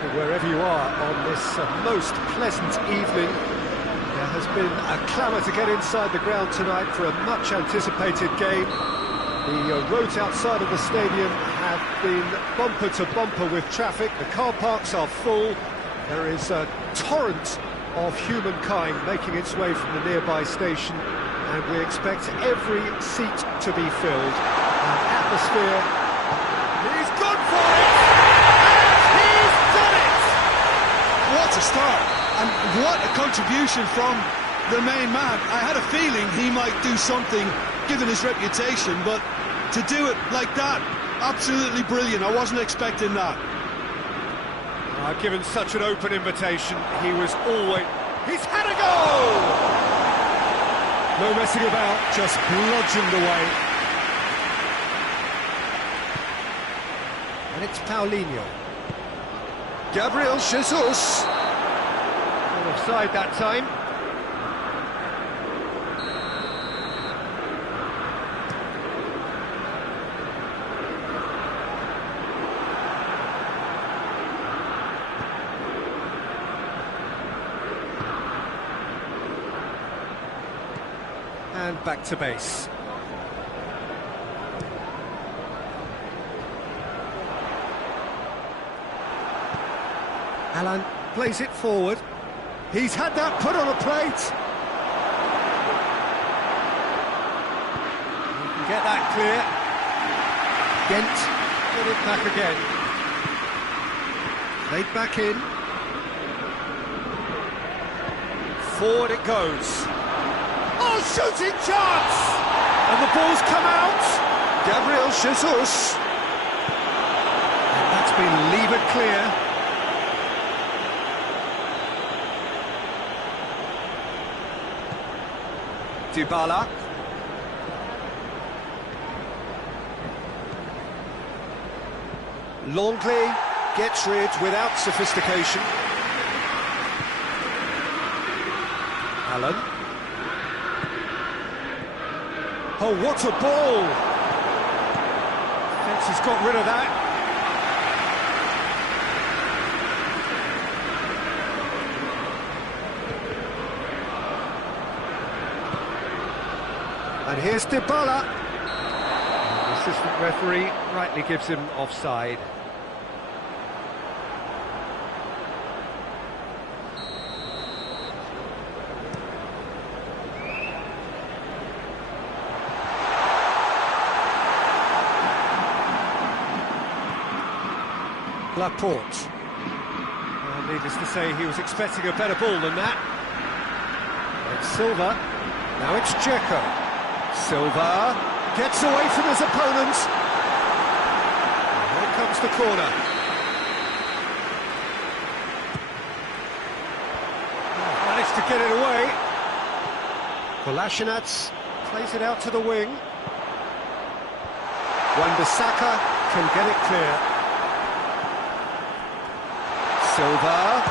Wherever you are on this most pleasant evening, there has been a clamour to get inside the ground tonight for a much-anticipated game. The roads outside of the stadium have been bumper to bumper with traffic. The car parks are full. There is a torrent of humankind making its way from the nearby station, and we expect every seat to be filled. An atmosphere. He's gone for it! And he's done it! What a start, and what a contribution from the main man. I had a feeling he might do something given his reputation, but to do it like that, absolutely brilliant. I wasn't expecting that. Given such an open invitation, he was always... He's had a goal! No messing about, just bludgeoned away. And it's Paulinho. Gabriel Jesus. Not offside that time. And back to base. Alan plays it forward. He's had that put on a plate. He can get that clear. Gent put it back again. Played back in. Forward it goes. Oh, shooting chance! And the ball's come out. Gabriel Jesus. And that's been levered clear. Dybala. Longley gets rid without sophistication. Allen. Oh, what a ball! Fence has got rid of that. And here's Dybala. And the assistant referee rightly gives him offside. Laporte. Well, needless to say, he was expecting a better ball than that. It's Silva. Now it's Dzeko. Silva gets away from his opponent. And here comes the corner. Oh, managed to get it away. Kolasinac plays it out to the wing. Wan-Bissaka can get it clear. Silva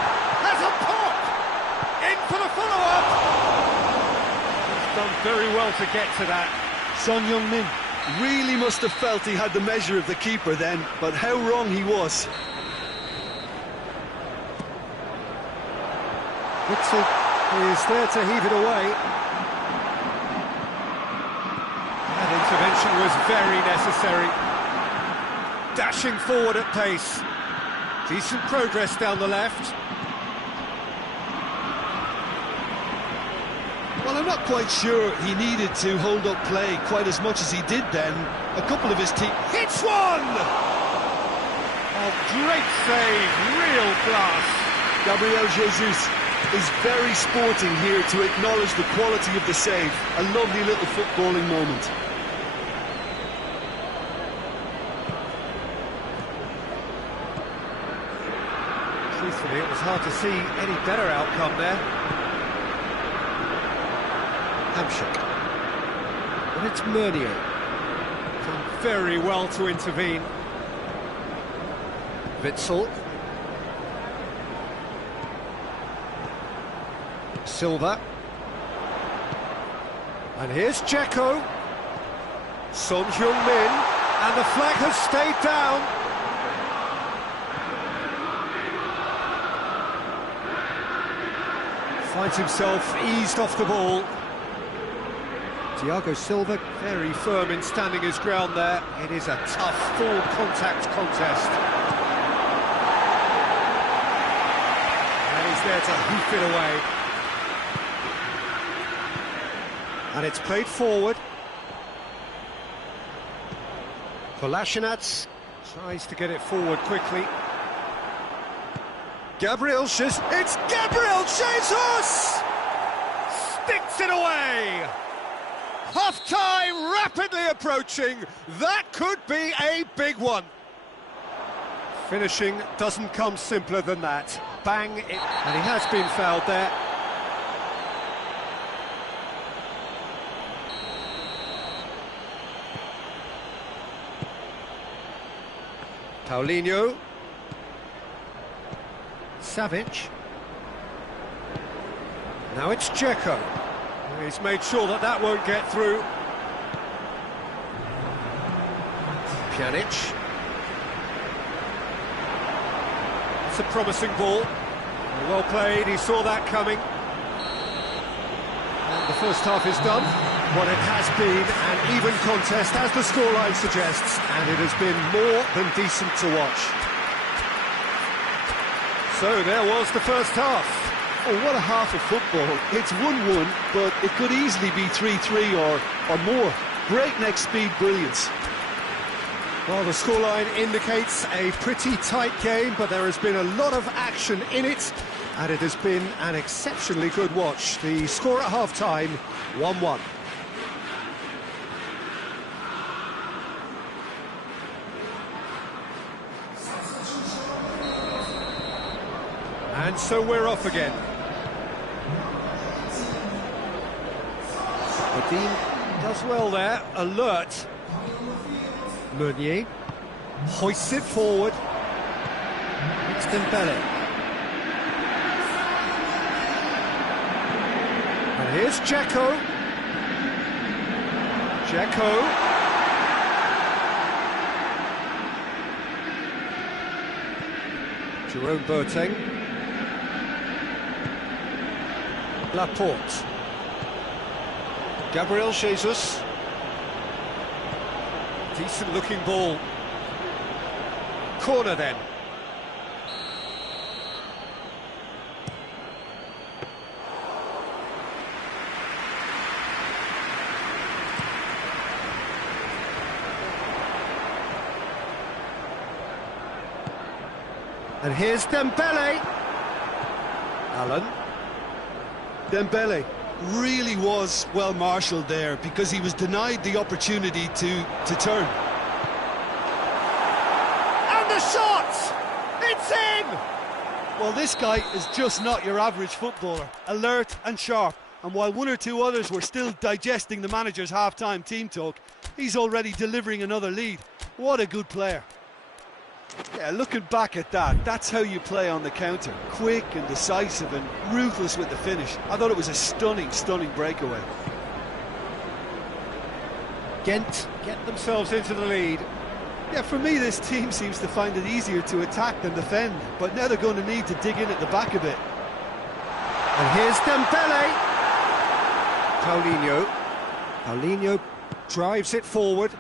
has a pop! In for the follow-up! He's done very well to get to that. Son Heung-min really must have felt he had the measure of the keeper then, but how wrong he was. Witzel is there to heave it away. That intervention was very necessary. Dashing forward at pace. Decent progress down the left. Well, I'm not quite sure he needed to hold up play quite as much as he did then. A couple of his team... Hits one! Oh, great save, real class. Gabriel Jesus is very sporting here to acknowledge the quality of the save. A lovely little footballing moment. Truthfully, it was hard to see any better outcome there. Hamshik. And it's Meunier. Done very well to intervene. Witzel. Silva. And here's Dzeko. Son Heung-min. And the flag has stayed down. Finds himself eased off the ball. Thiago Silva very firm in standing his ground there. It is a tough full contact contest. And he's there to hoof it away. And it's played forward. Kolasinac tries to get it forward quickly. It's Gabriel Jesus! Sticks it away! Half-time rapidly approaching. That could be a big one. Finishing doesn't come simpler than that. Bang, and he has been fouled there. Paulinho. Savic. Now it's Dzeko. He's made sure that that won't get through. Pjanic. It's a promising ball. Well played, he saw that coming. And the first half is done. What it has been an even contest, as the scoreline suggests, and it has been more than decent to watch. So there was the first half. Oh, what a half of football. It's 1-1, but it could easily be 3-3 or more. Breakneck speed brilliance. Well, the scoreline indicates a pretty tight game, but there has been a lot of action in it, and it has been an exceptionally good watch. The score at half-time, 1-1. And so we're off again. Dean does well there, alert. Meunier hoists it forward. It's Dembele. And here's Dzeko. Jerome Boateng. Laporte. Gabriel Jesus. Decent looking ball. Corner then. And here's Dembele. Allen. Dembele really was well marshalled there because he was denied the opportunity to turn. And the shot! It's in! Well, this guy is just not your average footballer. Alert and sharp. And while one or two others were still digesting the manager's half-time team talk, he's already delivering another lead. What a good player. Yeah, looking back at that, that's how you play on the counter. Quick and decisive and ruthless with the finish. I thought it was a stunning, stunning breakaway. Ghent get themselves into the lead. Yeah, for me, this team seems to find it easier to attack than defend, but now they're going to need to dig in at the back a bit. And here's Dembele. Paulinho drives it forward.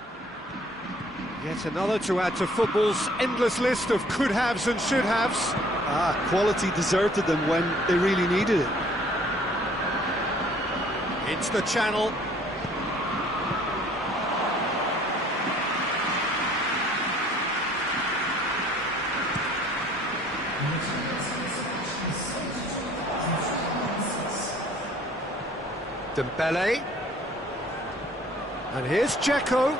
Yet another to add to football's endless list of could-haves and should-haves. Quality deserted them when they really needed it. It's the channel. Dembele. And here's Dzeko.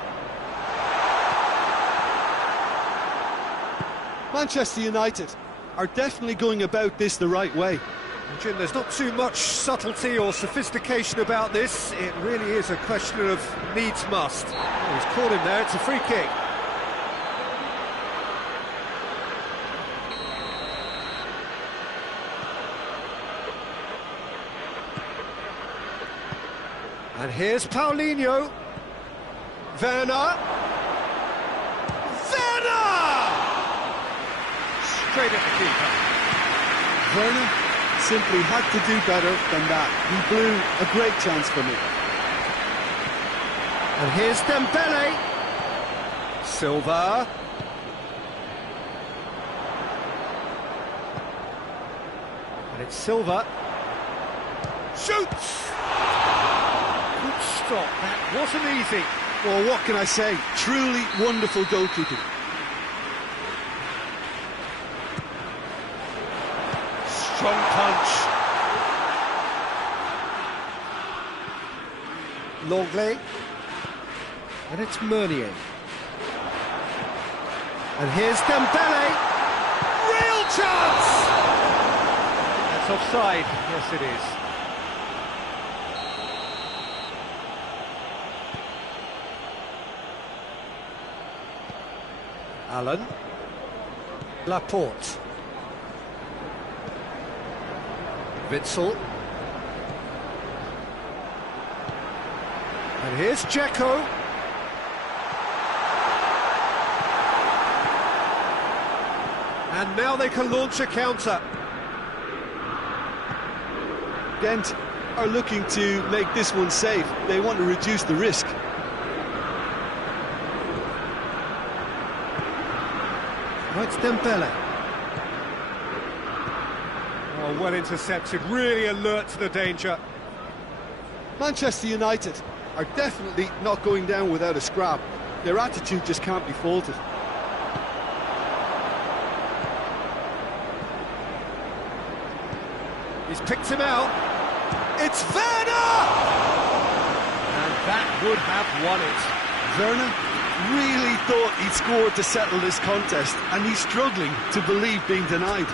Manchester United are definitely going about this the right way. Jim, there's not too much subtlety or sophistication about this. It really is a question of needs must. Oh, he's caught him there, it's a free kick. And here's Paulinho. Werner. Straight at the keeper. Werner simply had to do better than that. He blew a great chance for me. And here's Dembele. Silva. And it's Silva. Shoots! Good stop, that wasn't easy. Well, what can I say? Truly wonderful goalkeeping. Strong punch. Longley. And it's Meunier. And here's Dembele. Real chance! That's offside. Yes, it is. Allen. Laporte. Witsel. And here's Dzeko. And now they can launch a counter. Ghent are looking to make this one safe. They want to reduce the risk. Oh, it's Dembele. Oh, well intercepted, really alert to the danger. Manchester United are definitely not going down without a scrap. Their attitude just can't be faulted. He's picked him out. It's Werner! And that would have won it. Werner really thought he'd scored to settle this contest, and he's struggling to believe being denied.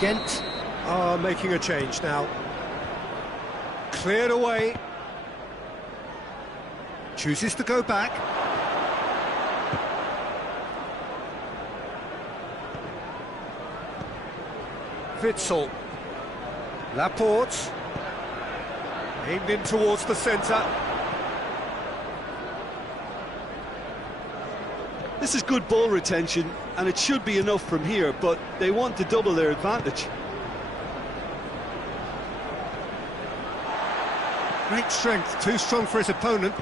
Ghent are making a change now. Cleared away. Chooses to go back. Witsel. Laporte. Aimed in towards the centre. This is good ball retention, and it should be enough from here, but they want to double their advantage. Great strength, too strong for his opponent.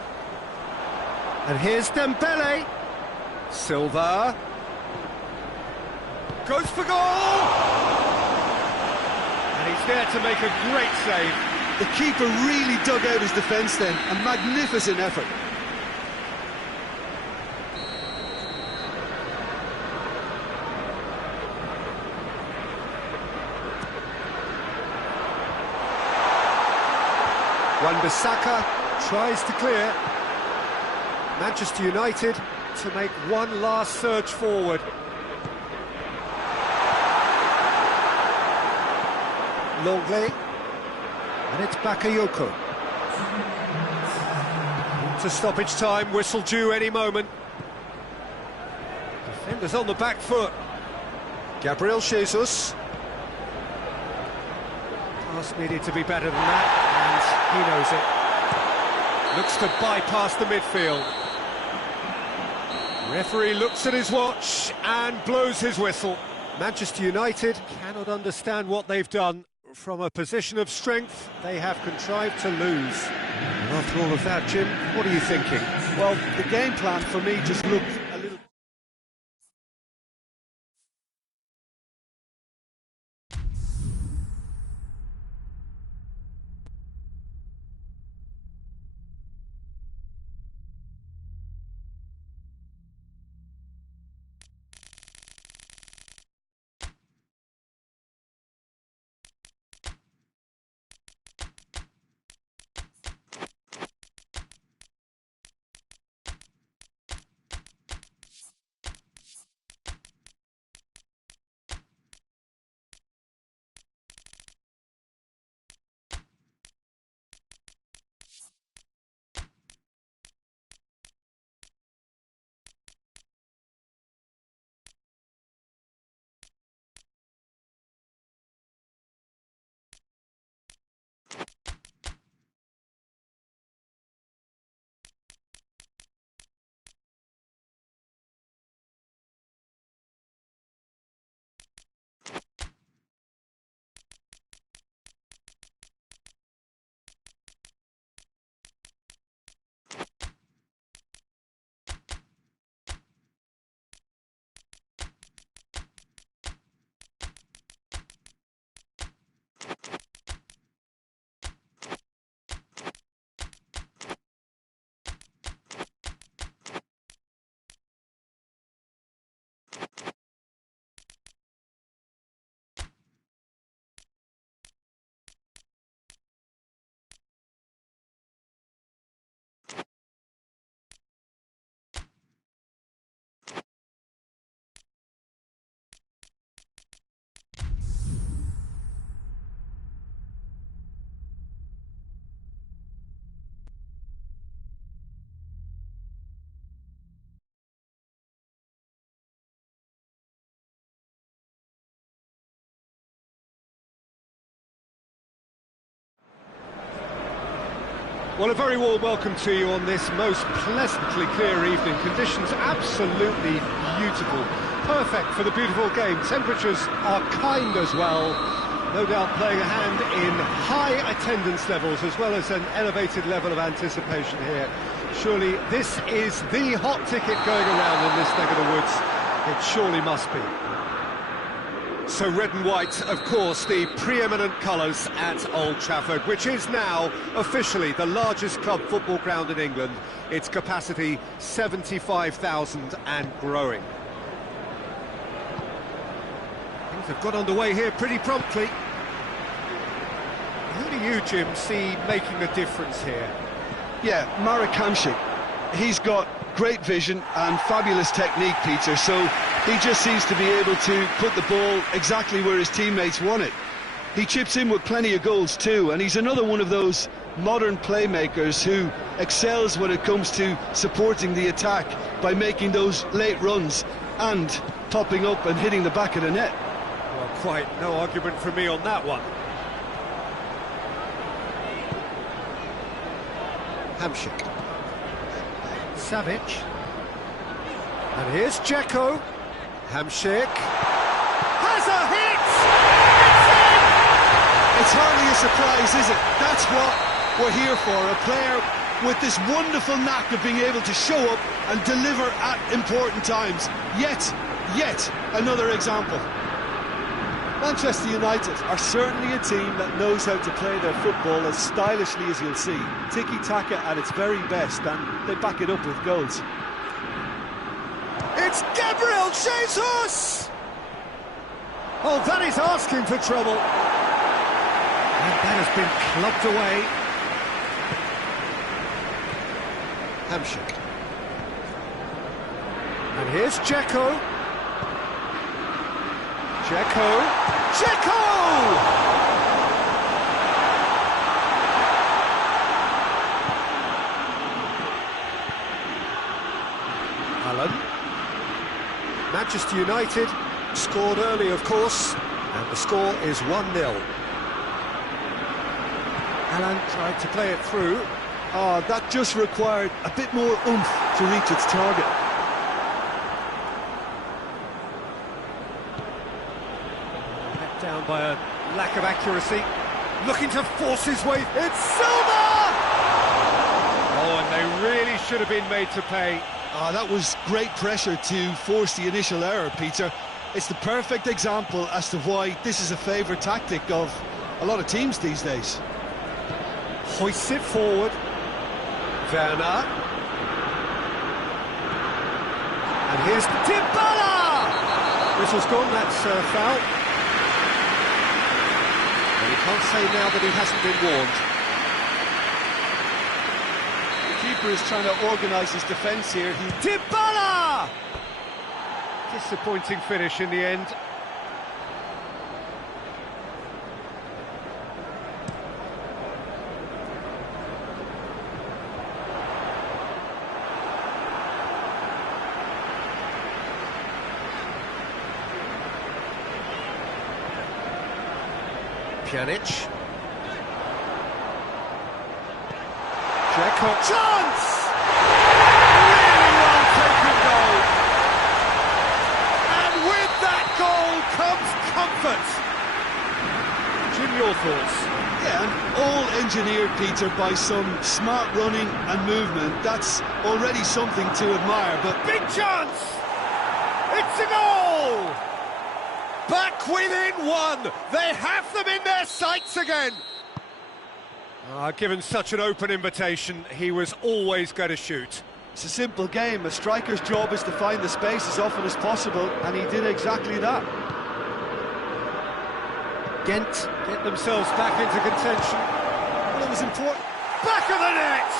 And here's Dembele. Silva. Goes for goal! And he's there to make a great save. The keeper really dug out his defence then, a magnificent effort. Wan-Bissaka tries to clear. Manchester United to make one last surge forward. Longley. And it's Bakayoko. To stoppage time, whistle due any moment. Defenders on the back foot. Gabriel Jesus. Pass needed to be better than that. He knows it. Looks to bypass the midfield. Referee looks at his watch and blows his whistle. Manchester United cannot understand what they've done. From a position of strength, they have contrived to lose. And after all of that, Jim, what are you thinking? Well, the game plan for me just looked a little... Well, a very warm welcome to you on this most pleasantly clear evening. Conditions absolutely beautiful. Perfect for the beautiful game. Temperatures are kind as well. No doubt playing a hand in high attendance levels as well as an elevated level of anticipation here. Surely this is the hot ticket going around in this neck of the woods. It surely must be. So red and white, of course, the preeminent colours at Old Trafford, which is now officially the largest club football ground in England. Its capacity 75,000 and growing. Things have got underway here pretty promptly. Who do you, Jim, see making a difference here? Yeah, Marek Hamšík. He's got great vision and fabulous technique, Peter, so he just seems to be able to put the ball exactly where his teammates want it. He chips in with plenty of goals too, and he's another one of those modern playmakers who excels when it comes to supporting the attack by making those late runs and popping up and hitting the back of the net. Well, quite no argument from me on that one. Hamšík. Savic. And here's Dzeko. Hamšík has a hit! It's hardly a surprise, is it? That's what we're here for, a player with this wonderful knack of being able to show up and deliver at important times. Yet another example. Manchester United are certainly a team that knows how to play their football as stylishly as you'll see. Tiki-taka at its very best, and they back it up with goals. It's Gabriel Jesus! Oh, that is asking for trouble. And that has been clubbed away. Hamšík. And here's Dzeko. Dzeko! Alan. Manchester United scored early, of course, and the score is 1-0. Alan tried to play it through. That just required a bit more oomph to reach its target. Let down by a lack of accuracy. Looking to force his way. It's Silva! should have been made to pay. That was great pressure to force the initial error, Peter. It's the perfect example as to why this is a favourite tactic of a lot of teams these days. Hoists it forward. Werner. And here's Dybala! Whistle's gone, that's foul. And you can't say now that he hasn't been warned. The keeper is trying to organise his defence here. Dybala! Disappointing finish in the end. Pjanic. Dzeko. Chance! Really well taken goal. And with that goal comes comfort. Jim, your thoughts? Yeah, and all engineered, Peter, by some smart running and movement. That's already something to admire, but... Big chance! It's a goal! Back within one! They have them in their sights again! Given such an open invitation, he was always going to shoot. It's a simple game. A striker's job is to find the space as often as possible, and he did exactly that. Ghent get themselves back into contention. Well, it was important. Back of the net!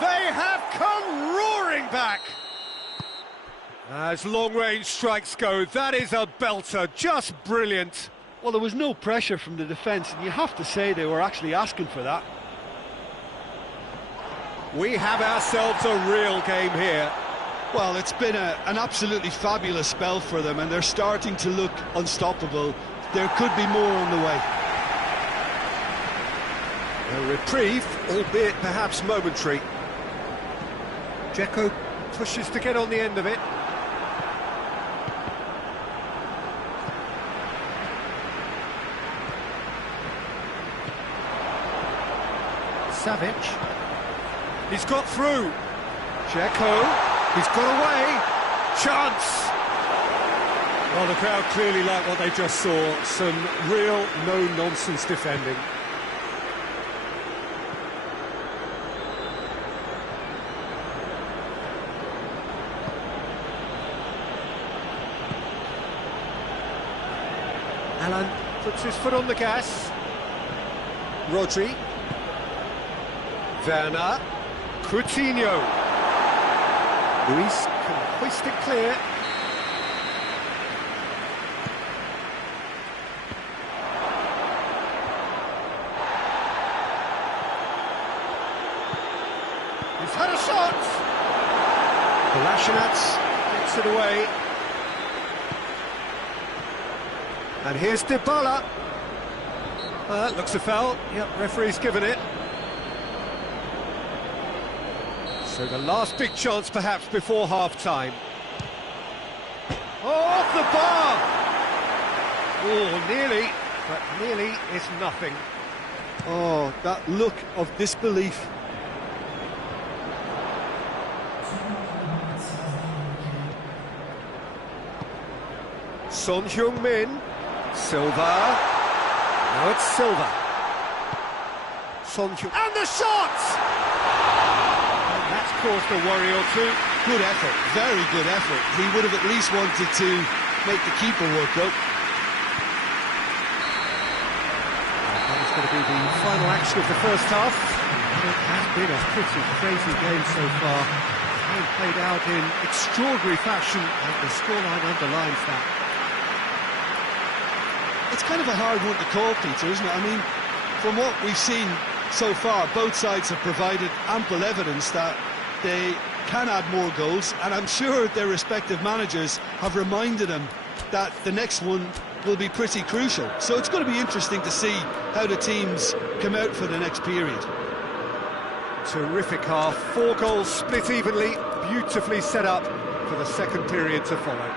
They have come roaring back! As long-range strikes go, that is a belter, just brilliant. Well, there was no pressure from the defence, and you have to say they were actually asking for that. We have ourselves a real game here. Well, it's been an absolutely fabulous spell for them, and they're starting to look unstoppable. There could be more on the way. A reprieve, albeit perhaps momentary. Dzeko pushes to get on the end of it. Savic. He's got through. Dzeko. He's got away. Chance. Well, the crowd clearly like what they just saw. Some real no-nonsense defending. Alan puts his foot on the gas. Rodri. Werner. Coutinho. Luis can hoist it clear. He's had a shot. Kolasinac gets it away. And here's Dybala. That looks a foul. Yep, referee's given it. So the last big chance perhaps before half-time. Oh, off the bar! Oh, nearly, but nearly is nothing. Oh, that look of disbelief. Son Heung-min. Silva. Now it's Silva. Son Heung... And the shot! That's caused a worry or two. Good effort, very good effort. He would have at least wanted to make the keeper work out. That is going to be the final action of the first half. It has been a pretty crazy game so far. Game played out in extraordinary fashion, and the scoreline underlines that. It's kind of a hard one to call, Peter, isn't it? I mean, from what we've seen so far, both sides have provided ample evidence that they can add more goals, and I'm sure their respective managers have reminded them that the next one will be pretty crucial. So it's going to be interesting to see how the teams come out for the next period. Terrific half, 4 goals split evenly, beautifully set up for the second period to follow.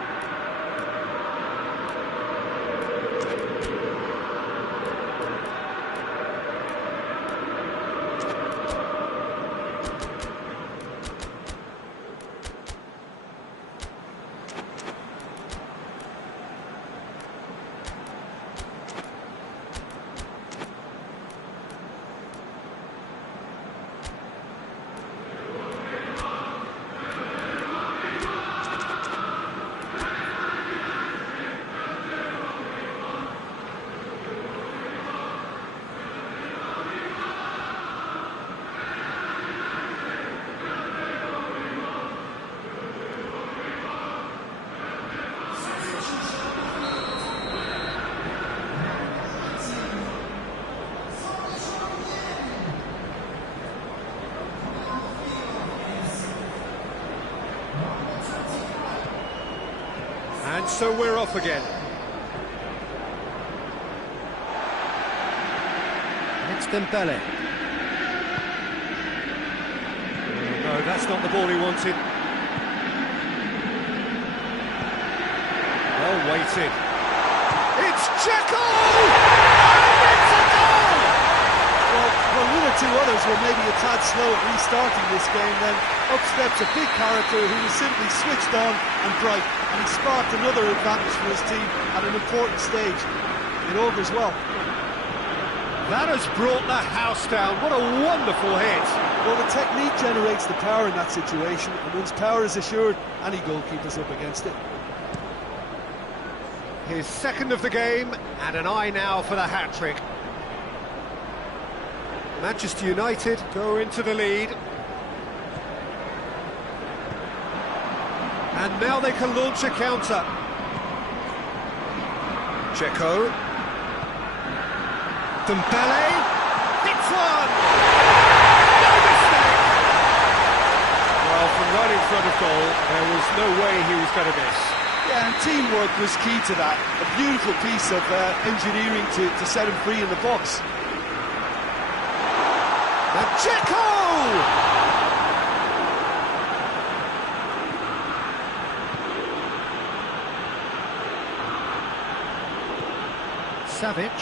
And so we're off again. It's Dembele. No, that's not the ball he wanted. Well weighted. It's Dzeko! And it's a goal! Well, one or two others were maybe a tad slow at restarting this game, then up steps a big character who was simply switched on and bright, and he sparked another advantage for his team at an important stage. It augurs well. That has brought the house down. What a wonderful hit. Well, the technique generates the power in that situation, and once power is assured, any goalkeeper's up against it. His second of the game, and an eye now for the hat-trick. Manchester United go into the lead. And now they can launch a counter. Dzeko. Dembele. Hits one! No mistake! Well, from right in front of goal, there was no way he was going to miss. Yeah, and teamwork was key to that. A beautiful piece of engineering to set him free in the box. And Dzeko! Savic.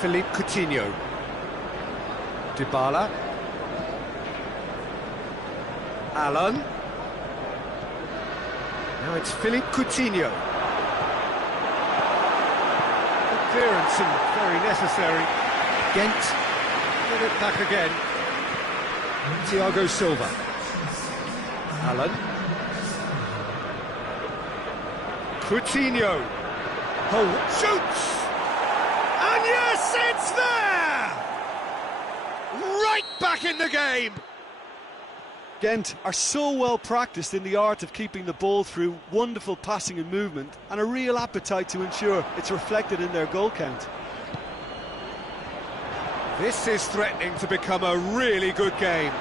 Philippe Coutinho. Dybala. Allen. Now it's Philippe Coutinho. Good clearance and very necessary. Ghent. Get it back again. Thiago Silva. Allen. Coutinho. Oh, shoots! And yes, it's there! Right back in the game! Ghent are so well practiced in the art of keeping the ball through wonderful passing and movement, and a real appetite to ensure it's reflected in their goal count. This is threatening to become a really good game.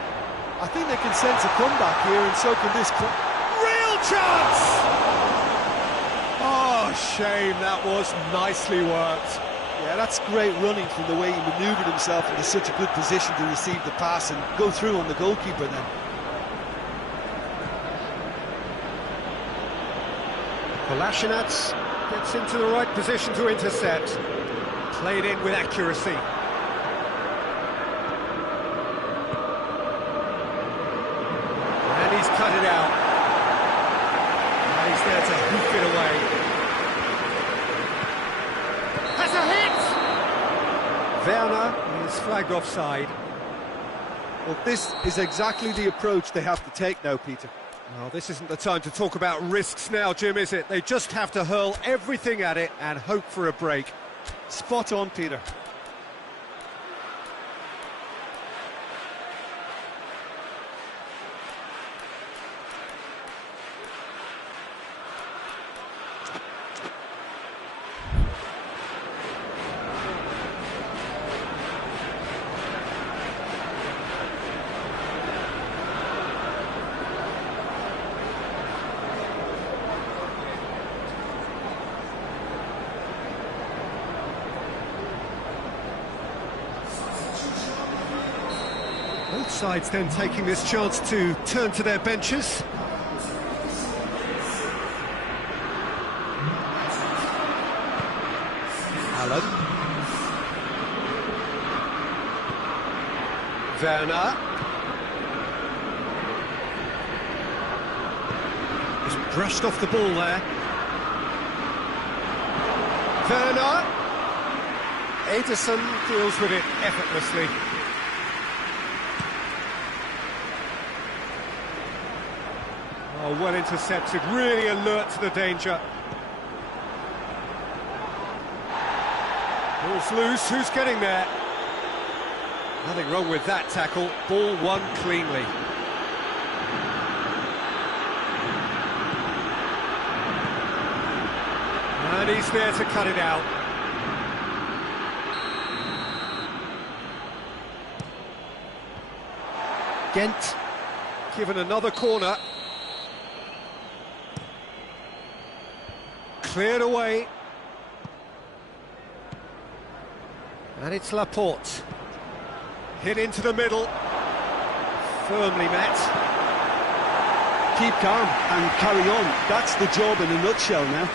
I think they can sense a comeback here, and so can this club. Real chance! Oh, shame, that was nicely worked. Yeah, that's great running from the way he manoeuvred himself into such a good position to receive the pass and go through on the goalkeeper then. Kolasinac gets into the right position to intercept. Played in with accuracy. And he's cut it out. And he's there to hoof it away. Has a hit! Werner is flagged offside. Well, this is exactly the approach they have to take now, Peter. Well, this isn't the time to talk about risks now, Jim, is it? They just have to hurl everything at it and hope for a break. Spot on, Peter. Both sides then taking this chance to turn to their benches. Allen. Werner. Just brushed off the ball there. Werner. Ederson deals with it effortlessly. Oh, well intercepted, really alert to the danger. Ball's loose, who's getting there? Nothing wrong with that tackle, ball won cleanly. And he's there to cut it out. Ghent given another corner. Cleared away. And it's Laporte. Hit into the middle. Firmly met. Keep calm and carry on. That's the job in a nutshell now.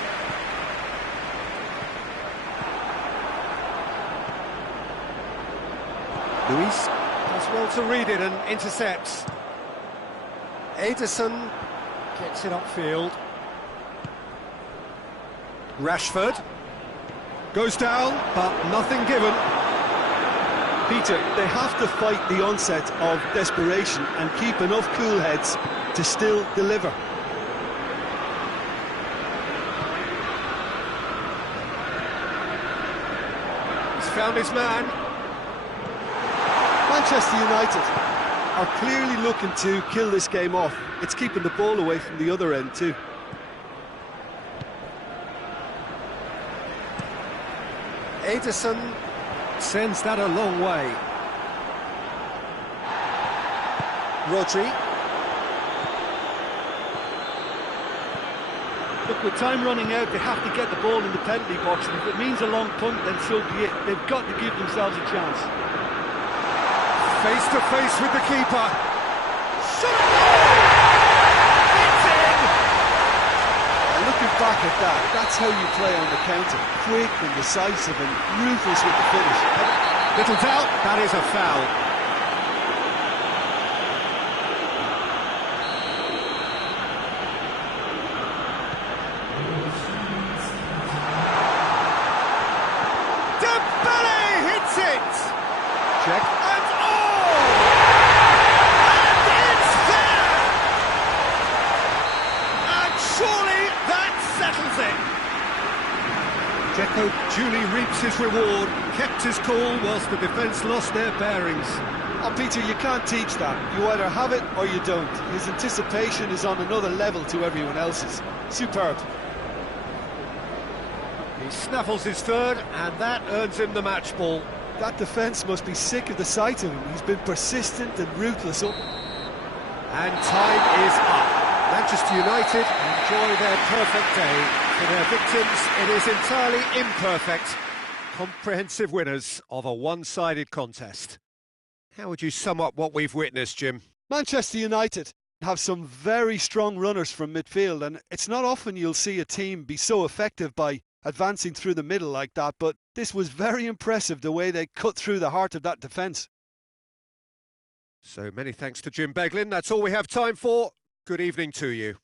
Luis does well to read it and intercepts. Ederson gets it upfield. Rashford goes down, but nothing given. Peter, they have to fight the onset of desperation and keep enough cool heads to still deliver. He's found his man. Manchester United are clearly looking to kill this game off. It's keeping the ball away from the other end too. Ederson sends that a long way. Rodri. Look, with time running out, they have to get the ball in the penalty box, and if it means a long punt, then so be it. They've got to give themselves a chance. Face to face with the keeper. It's in! And looking back at that, that's how you play on the counter. Quick and decisive and ruthless with the finish. Little doubt, that is a foul. Check. And it's there! And surely that settles it. Dzeko duly reaps his reward, kept his cool whilst the defence lost their bearings. Oh, Peter, you can't teach that. You either have it or you don't. His anticipation is on another level to everyone else's. Superb. He snaffles his third, and that earns him the match ball. That defence must be sick of the sight of him. He's been persistent and ruthless. And time is up. Manchester United enjoy their perfect day. For their victims, it is entirely imperfect. Comprehensive winners of a one-sided contest. How would you sum up what we've witnessed, Jim? Manchester United have some very strong runners from midfield, and it's not often you'll see a team be so effective by advancing through the middle like that, but this was very impressive the way they cut through the heart of that defence. So many thanks to Jim Beglin. That's all we have time for. Good evening to you.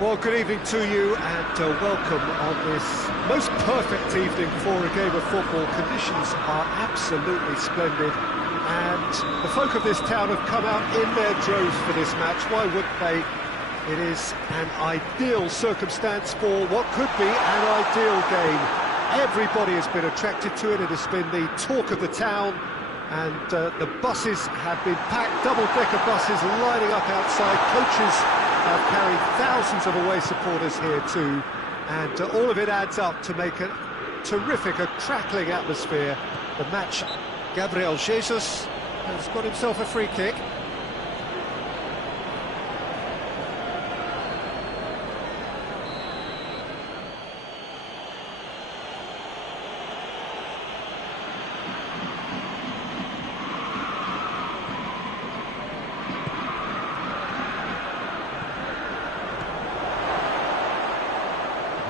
Well, good evening to you and welcome on this most perfect evening for a game of football. Conditions are absolutely splendid and the folk of this town have come out in their droves for this match. Why wouldn't they? It is an ideal circumstance for what could be an ideal game. Everybody has been attracted to it. It has been the talk of the town, and the buses have been packed, double-decker buses lining up outside. Coaches have carried thousands of away supporters here too, and all of it adds up to make a terrific, a crackling atmosphere. The match, Gabriel Jesus has got himself a free kick.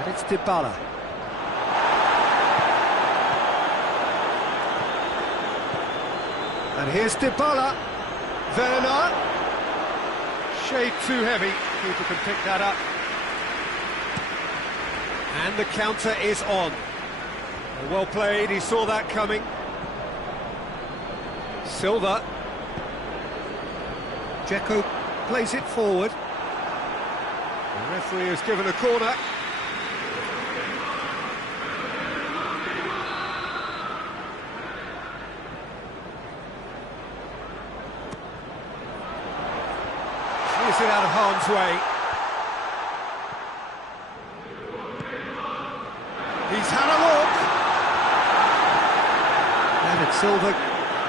It's Dybala. And here's Dybala. Werner. Shade too heavy. Keeper can pick that up. And the counter is on. Well played, he saw that coming. Silva. Dzeko plays it forward. The referee has given a corner. It out of harm's way. He's had a look. David Silva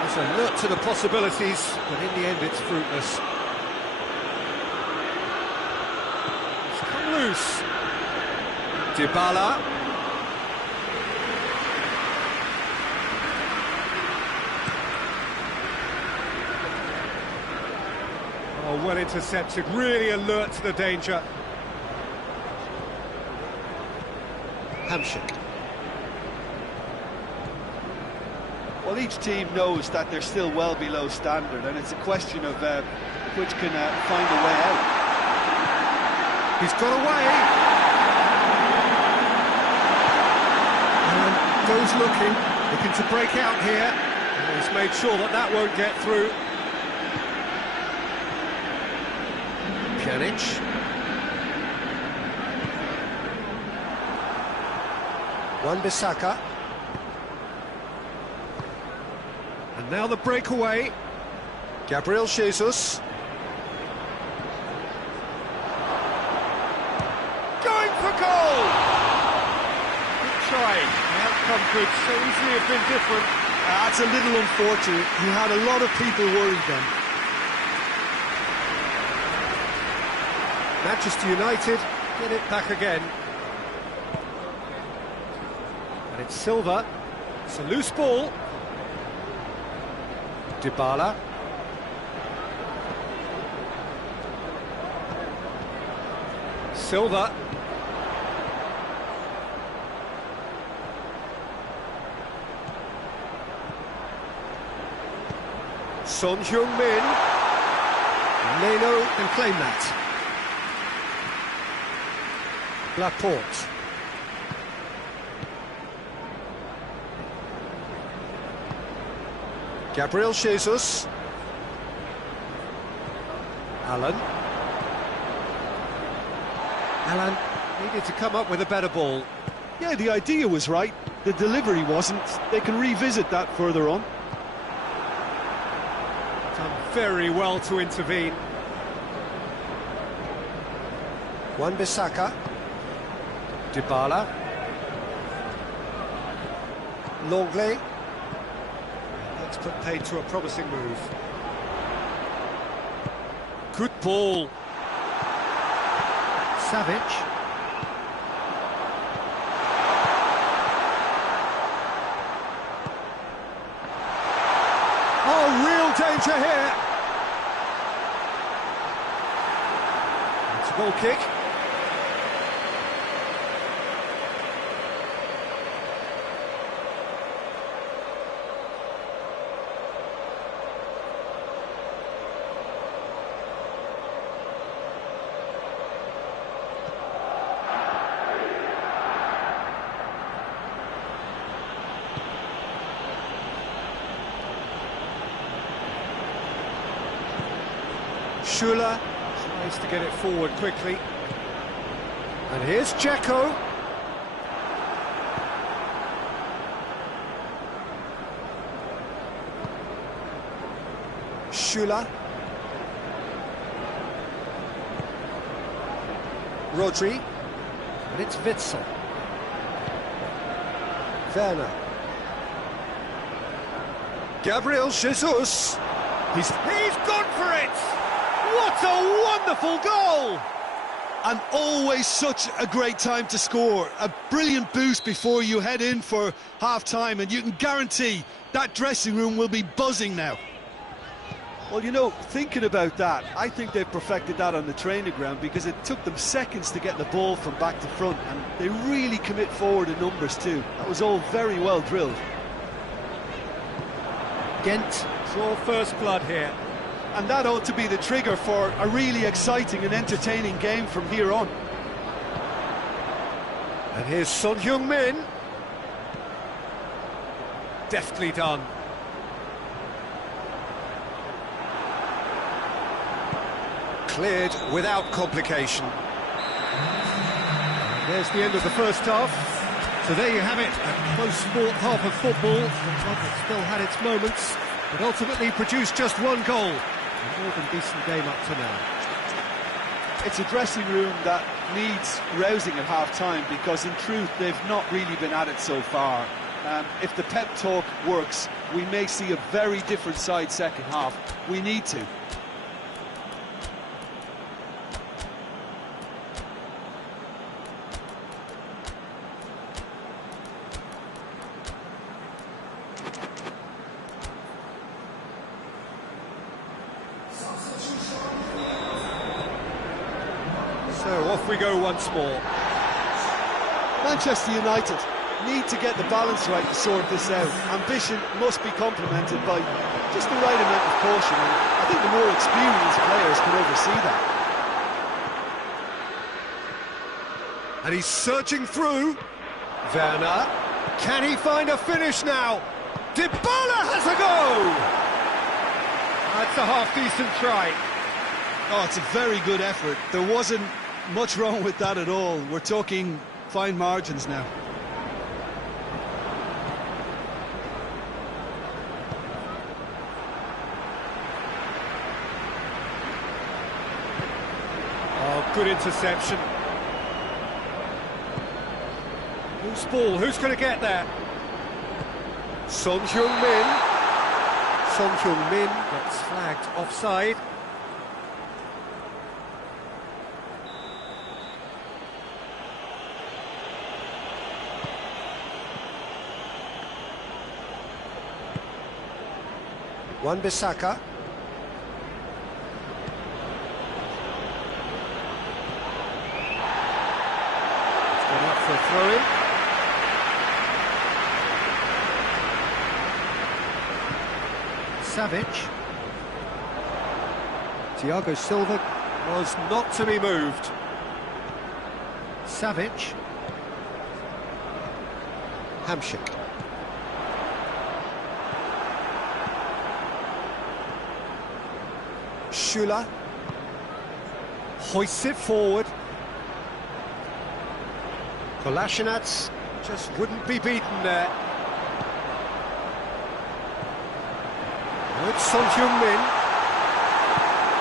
is alert to the possibilities, but in the end it's fruitless. It's come loose. Dybala. Oh, well intercepted, really alert to the danger. Hampshire. Well, each team knows that they're still well below standard, and it's a question of which can find a way out. He's got away. And goes looking to break out here. And he's made sure that that won't get through. Pjanic. Wan-Bissaka. And now the breakaway. Gabriel Jesus. Going for goal! Good try. The outcome could so easily have been different. That's a little unfortunate. He had a lot of people worried then. Manchester United get it back again. And it's Silva. It's a loose ball. Dybala. Silva. Son Heung-min. Leno can claim that. Laporte. Gabriel Jesus. Alan needed to come up with a better ball. Yeah, the idea was right. The delivery wasn't. They can revisit that further on. Done very well to intervene. Wan-Bissaka. Dybala. Longley. That's put paid to a promising move. Good ball. Savic. Oh, real danger here. It's a goal kick. Schüller tries to get it forward quickly. And here's Dzeko. Schüller. Rodri. And it's Witsel. Werner. Gabriel Jesus. He's gone for it! What a wonderful goal! And always such a great time to score. A brilliant boost before you head in for half-time, and you can guarantee that dressing room will be buzzing now. Well, you know, thinking about that, I think they've perfected that on the training ground, because it took them seconds to get the ball from back to front, and they really commit forward in numbers too. That was all very well drilled. Ghent draw first blood here. And that ought to be the trigger for a really exciting and entertaining game from here on. And here's Son Heung-min. Deftly done. Cleared without complication. And there's the end of the first half. So there you have it, a close fought half of football. The club that still had its moments, but ultimately produced just one goal. A more than decent game up to now. It's a dressing room that needs rousing at half-time, because in truth they've not really been at it so far. If the pep talk works, we may see a very different side second half. We need to. So off we go once more. Manchester United need to get the balance right to sort this out. Ambition must be complemented by just the right amount of caution, and I think the more experienced players can oversee that. And he's surging through. Werner. Can he find a finish now? Dybala has a go! That's a half-decent try. Oh, it's a very good effort. There wasn't much wrong with that at all. We're talking fine margins now. Oh, good interception. Who's ball? Who's going to get there? Son Heung-min. Son Heung-min gets flagged offside. Wan-Bissaka. It's gone up for a throw-in. Savic. Thiago Silva was not to be moved. Savic. Hamsik. Schüller hoists it forward. Kolasinac just wouldn't be beaten there. It's Son Heung-min.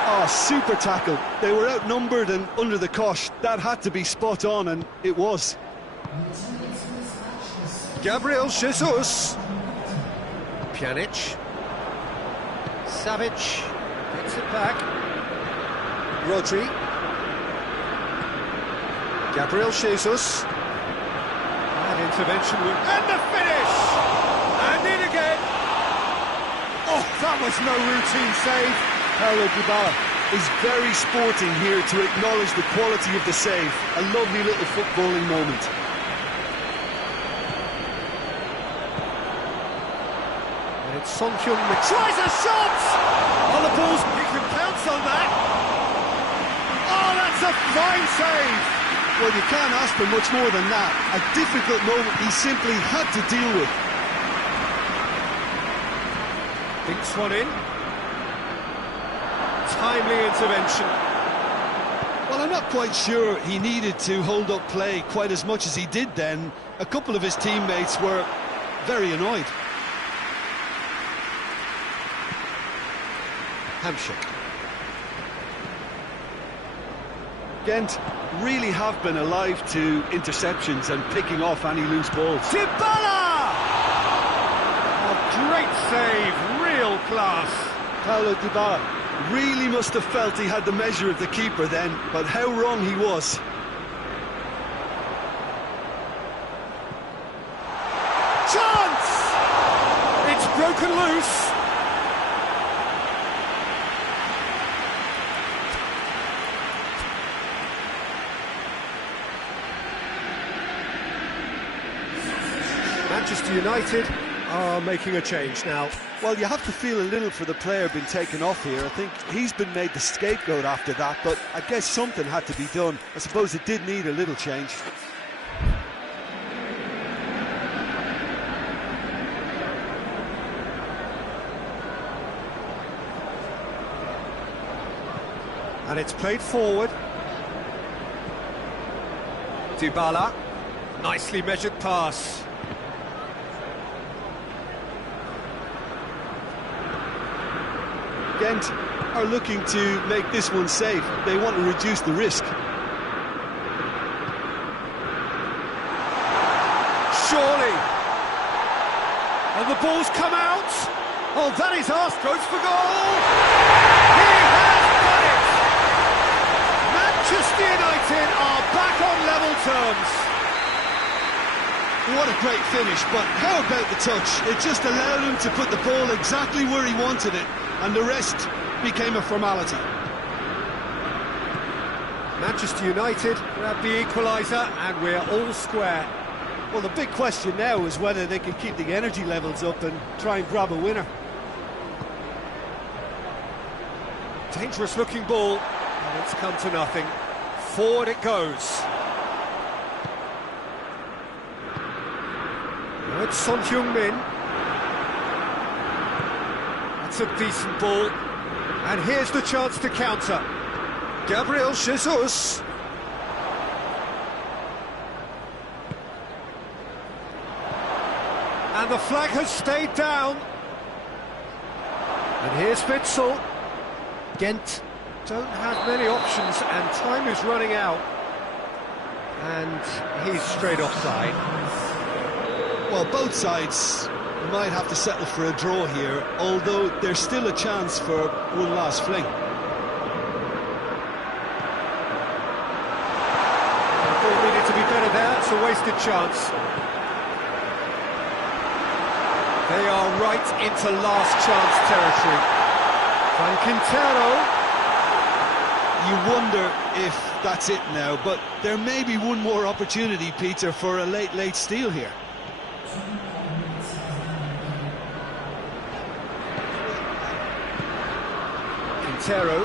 Oh, super tackle. They were outnumbered and under the cosh. That had to be spot on, and it was. Gabriel Jesus. Pjanic. Savic. Gets it back. Rodri. Gabriel Jesus. That intervention will... And the finish! And in again! Oh, that was no routine save. Paulo Dybala Is very sporting here to acknowledge the quality of the save. A lovely little footballing moment. And it's Son Heung-min. Tries a shot! On the balls, he can pounce on that. Oh, that's a fine save! Well, you can't ask for much more than that. A difficult moment he simply had to deal with. Dinks one in. timely intervention. Well, I'm not quite sure he needed to hold up play quite as much as he did then. A couple of his teammates were very annoyed. Hampshire. Ghent really have been alive to interceptions and picking off any loose balls. Dybala! Oh, great save, real class. Paulo Dybala really must have felt he had the measure of the keeper then, but how wrong he was. Chance! It's broken loose. Manchester United are making a change now. Well, you have to feel a little for the player being taken off here. I think he's been made the scapegoat after that, but I guess something had to be done. I suppose it did need a little change. And it's played forward. Dybala, nicely measured pass. Ghent are looking to make this one safe. They want to reduce the risk. Surely. And the ball's come out. Oh, that is Arse goes for goal. He has done it. Manchester United are back on level terms. What a great finish, but how about the touch? It just allowed him to put the ball exactly where he wanted it, and the rest became a formality. Manchester United grab the equaliser, and we're all square. Well, the big question now is whether they can keep the energy levels up and try and grab a winner. Dangerous looking ball, and it's come to nothing. Forward it goes. Now it's Son Heung-min. That's a decent ball. And here's the chance to counter. Gabriel Jesus. And the flag has stayed down. And here's Witsel. Ghent don't have many options, and time is running out. And he's straight offside. Well, both sides might have to settle for a draw here, although there's still a chance for one last fling. The ball needed to be better there, it's a wasted chance. They are right into last chance territory. Van Quintero. You wonder if that's it now, but there may be one more opportunity, Peter, for a late steal here. Quintero.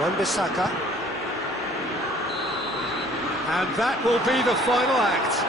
Wan-Bissaka. And that will be the final act.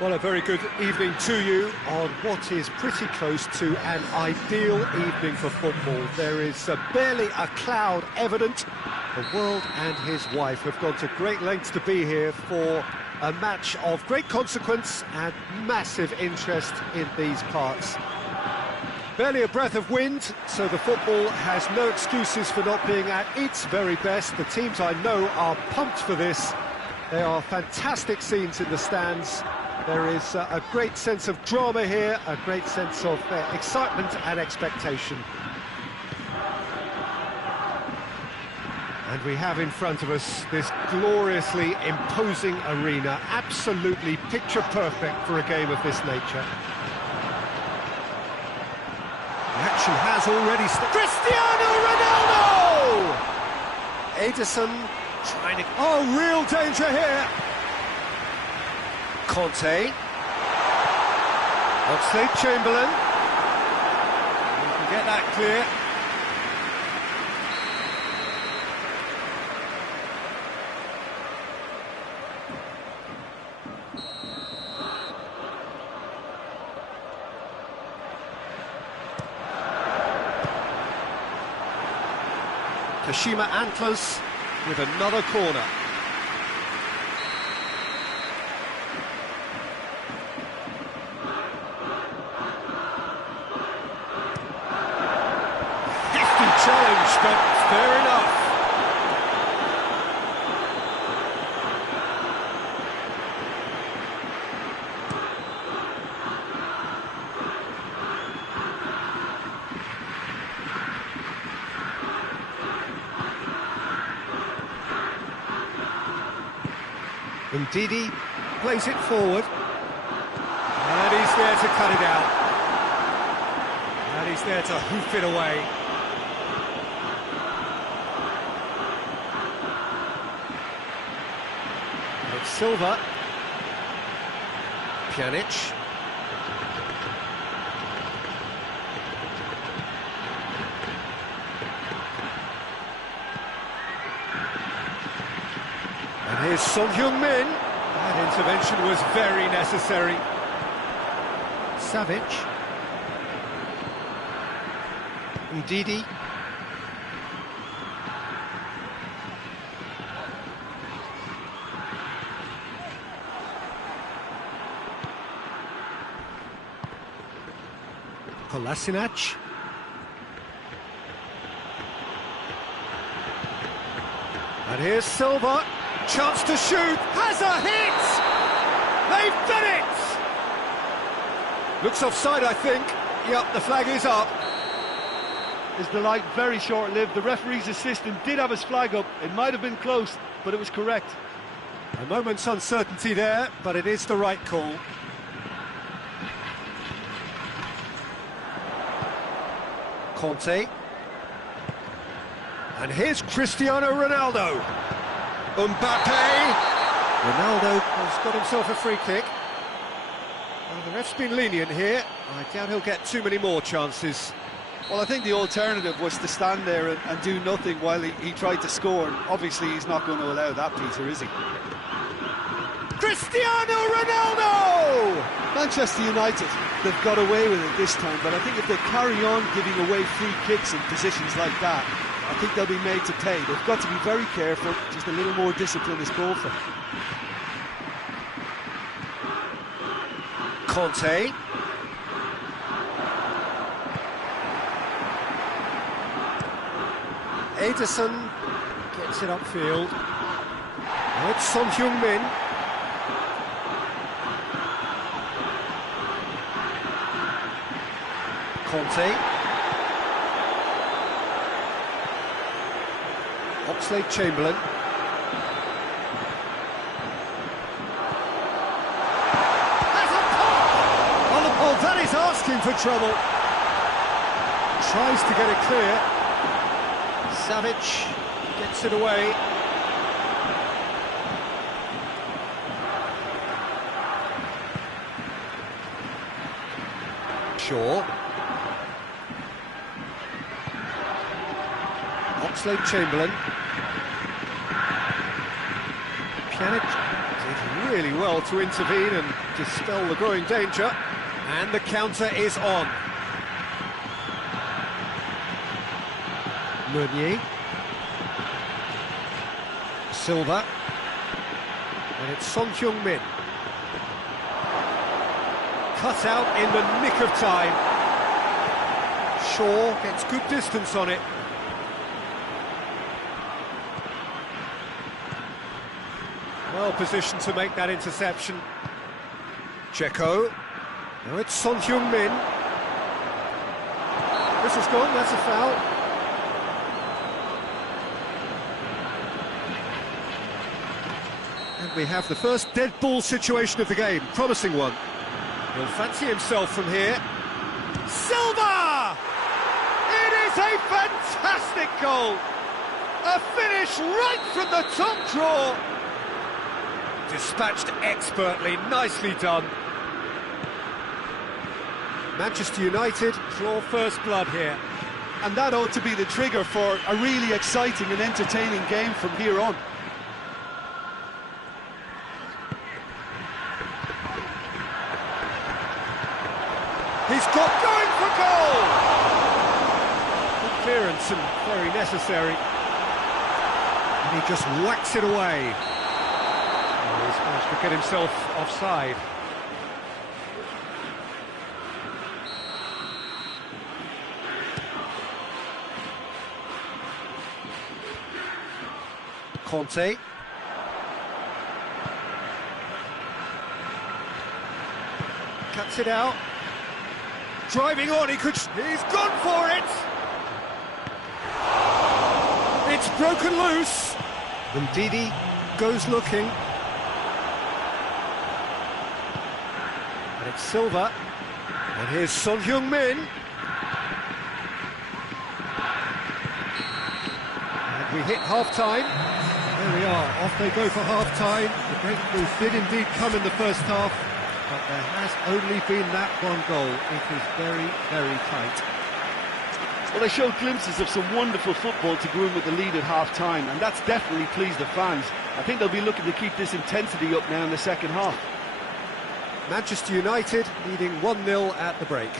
Well, a very good evening to you on what is pretty close to an ideal evening for football. There is barely a cloud evident. The world and his wife have gone to great lengths to be here for a match of great consequence and massive interest in these parts. Barely a breath of wind, so the football has no excuses for not being at its very best. The teams I know are pumped for this. There are fantastic scenes in the stands. There is a great sense of drama here, a great sense of excitement and expectation. And we have in front of us this gloriously imposing arena, absolutely picture perfect for a game of this nature. The action has already started. Cristiano Ronaldo! Ederson trying to... Oh, real danger here! Conte. Oxlade-Chamberlain. We can get that clear. Kashima Antlers with another corner. Hefty challenge, but fair enough. Ndidi plays it forward, and he's there to cut it out, and he's there to hoof it away. It's Silva, Pjanic, and here's Son Heung-min. That intervention was very necessary. Savic. Ndidi. Kolasinac. And here's Silva. Chance to shoot, has a hit! They've done it! Looks offside, I think. Yep, the flag is up. Is the light very short-lived? The referee's assistant did have his flag up. It might have been close, but it was correct. A moment's uncertainty there, but it is the right call. Conte. And here's Cristiano Ronaldo. Mbappe! Ronaldo has got himself a free kick. Well, the ref's been lenient here. I doubt he'll get too many more chances. Well, I think the alternative was to stand there and do nothing while he tried to score. And obviously, he's not going to allow that, Peter, is he? Cristiano Ronaldo! Manchester United, they've got away with it this time, but I think if they carry on giving away free kicks in positions like that, I think they'll be made to pay. They've got to be very careful. Just a little more discipline is called for. Conte. Ederson gets it upfield. Now it's Son Heung-min. Conte. Oxlade-Chamberlain. Oh, that is asking for trouble. Tries to get it clear. Savic gets it away. Shaw. Oxlade-Chamberlain. Pjanic did really well to intervene and dispel the growing danger. And the counter is on. Meunier. Silva. And it's Son Heung-min. Cut out in the nick of time. Shaw gets good distance on it. Well positioned to make that interception. Dzeko. Now it's Son Heung-min. This is gone, that's a foul. And we have the first dead ball situation of the game, promising one. He'll fancy himself from here. Silva! It is a fantastic goal! A finish right from the top draw! Dispatched expertly, nicely done. Manchester United draw first blood here. And that ought to be the trigger for a really exciting and entertaining game from here on. He's got going for goal! Good clearance and very necessary. And he just whacks it away. Oh, he's managed to get himself offside. Conte. Cuts it out. Driving on, he's gone for it! It's broken loose. And Didi goes looking. And it's Silva. And here's Son Heung-min. And we hit half-time. There we are, off they go for half-time. The breakthrough did indeed come in the first half, but there has only been that one goal. It is very, very tight. Well, they showed glimpses of some wonderful football to go in with the lead at half-time, and that's definitely pleased the fans. I think they'll be looking to keep this intensity up now in the second half. Manchester United leading 1-0 at the break.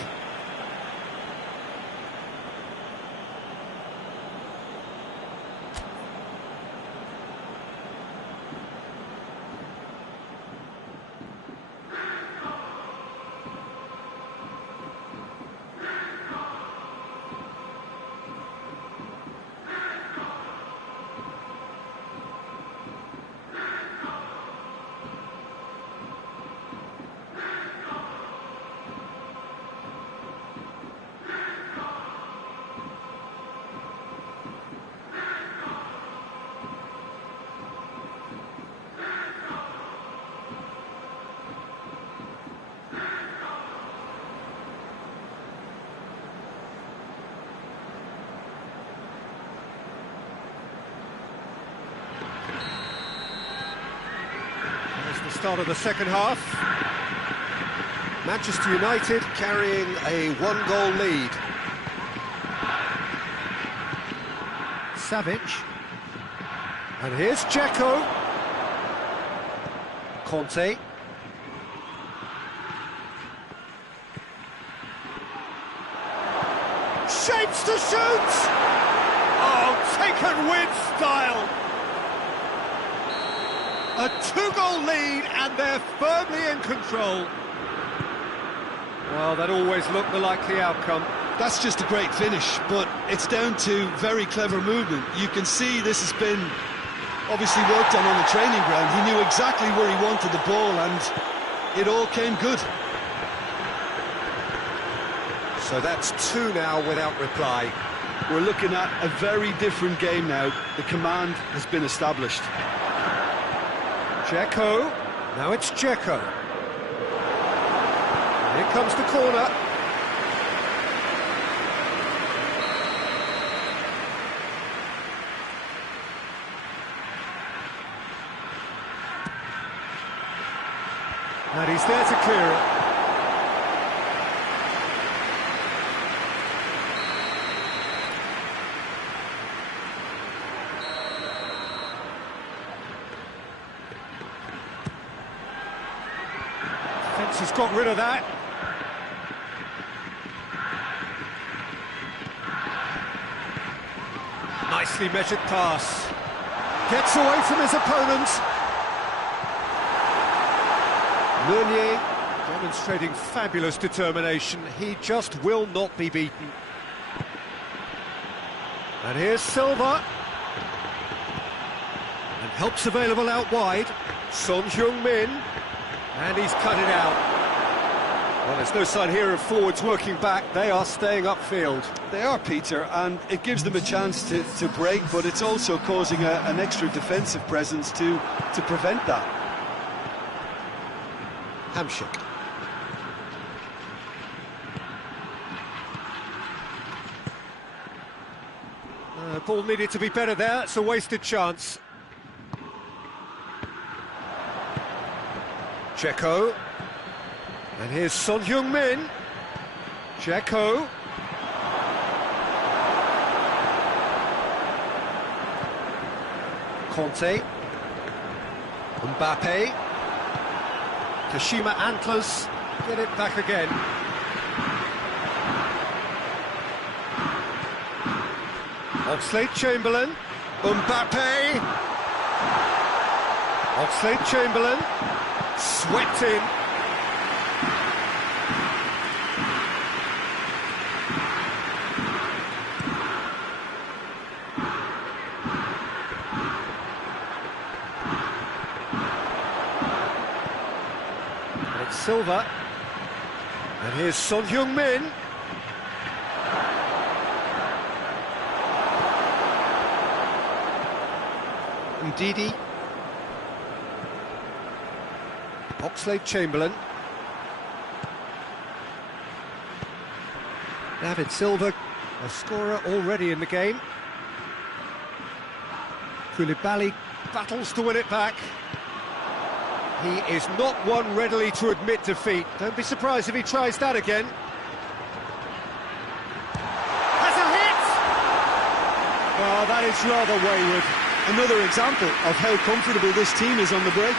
Start of the second half. Manchester United carrying a one-goal lead. Savic. And here's Dzeko. Conte. Shapes to shoot! Oh, taken with style! A two-goal lead, and they're firmly in control. Well, that always looked the likely outcome. That's just a great finish, but it's down to very clever movement. You can see this has been obviously worked on the training ground. He knew exactly where he wanted the ball, and it all came good. So that's two now without reply. We're looking at a very different game now. The command has been established. Dzeko, now it's Dzeko. Here comes the corner. And he's there to clear it. chance, he's got rid of that. Nicely measured pass. Gets away from his opponent. Meunier demonstrating fabulous determination. He just will not be beaten. And here's Silva. And help's available out wide. Son Heung-min. And he's cut it out. Well, there's no sign here of forwards working back. They are staying upfield. They are, Peter, and it gives them a chance to break, but it's also causing an extra defensive presence to prevent that. Hamsik. Ball needed to be better there. It's a wasted chance. Dzeko. And here's Son Heung-min. Dzeko. Conte. Mbappe. Kashima Antlers get it back again. Oxlade-Chamberlain. Mbappe. Oxlade-Chamberlain. Swept in. It's Silva. And here's Son Heung-min. Ndidi. Oxlade-Chamberlain. David Silva, a scorer already in the game. Koulibaly battles to win it back. He is not one readily to admit defeat. Don't be surprised if he tries that again. Has a hit! Oh, that is rather wayward. Another example of how comfortable this team is on the break.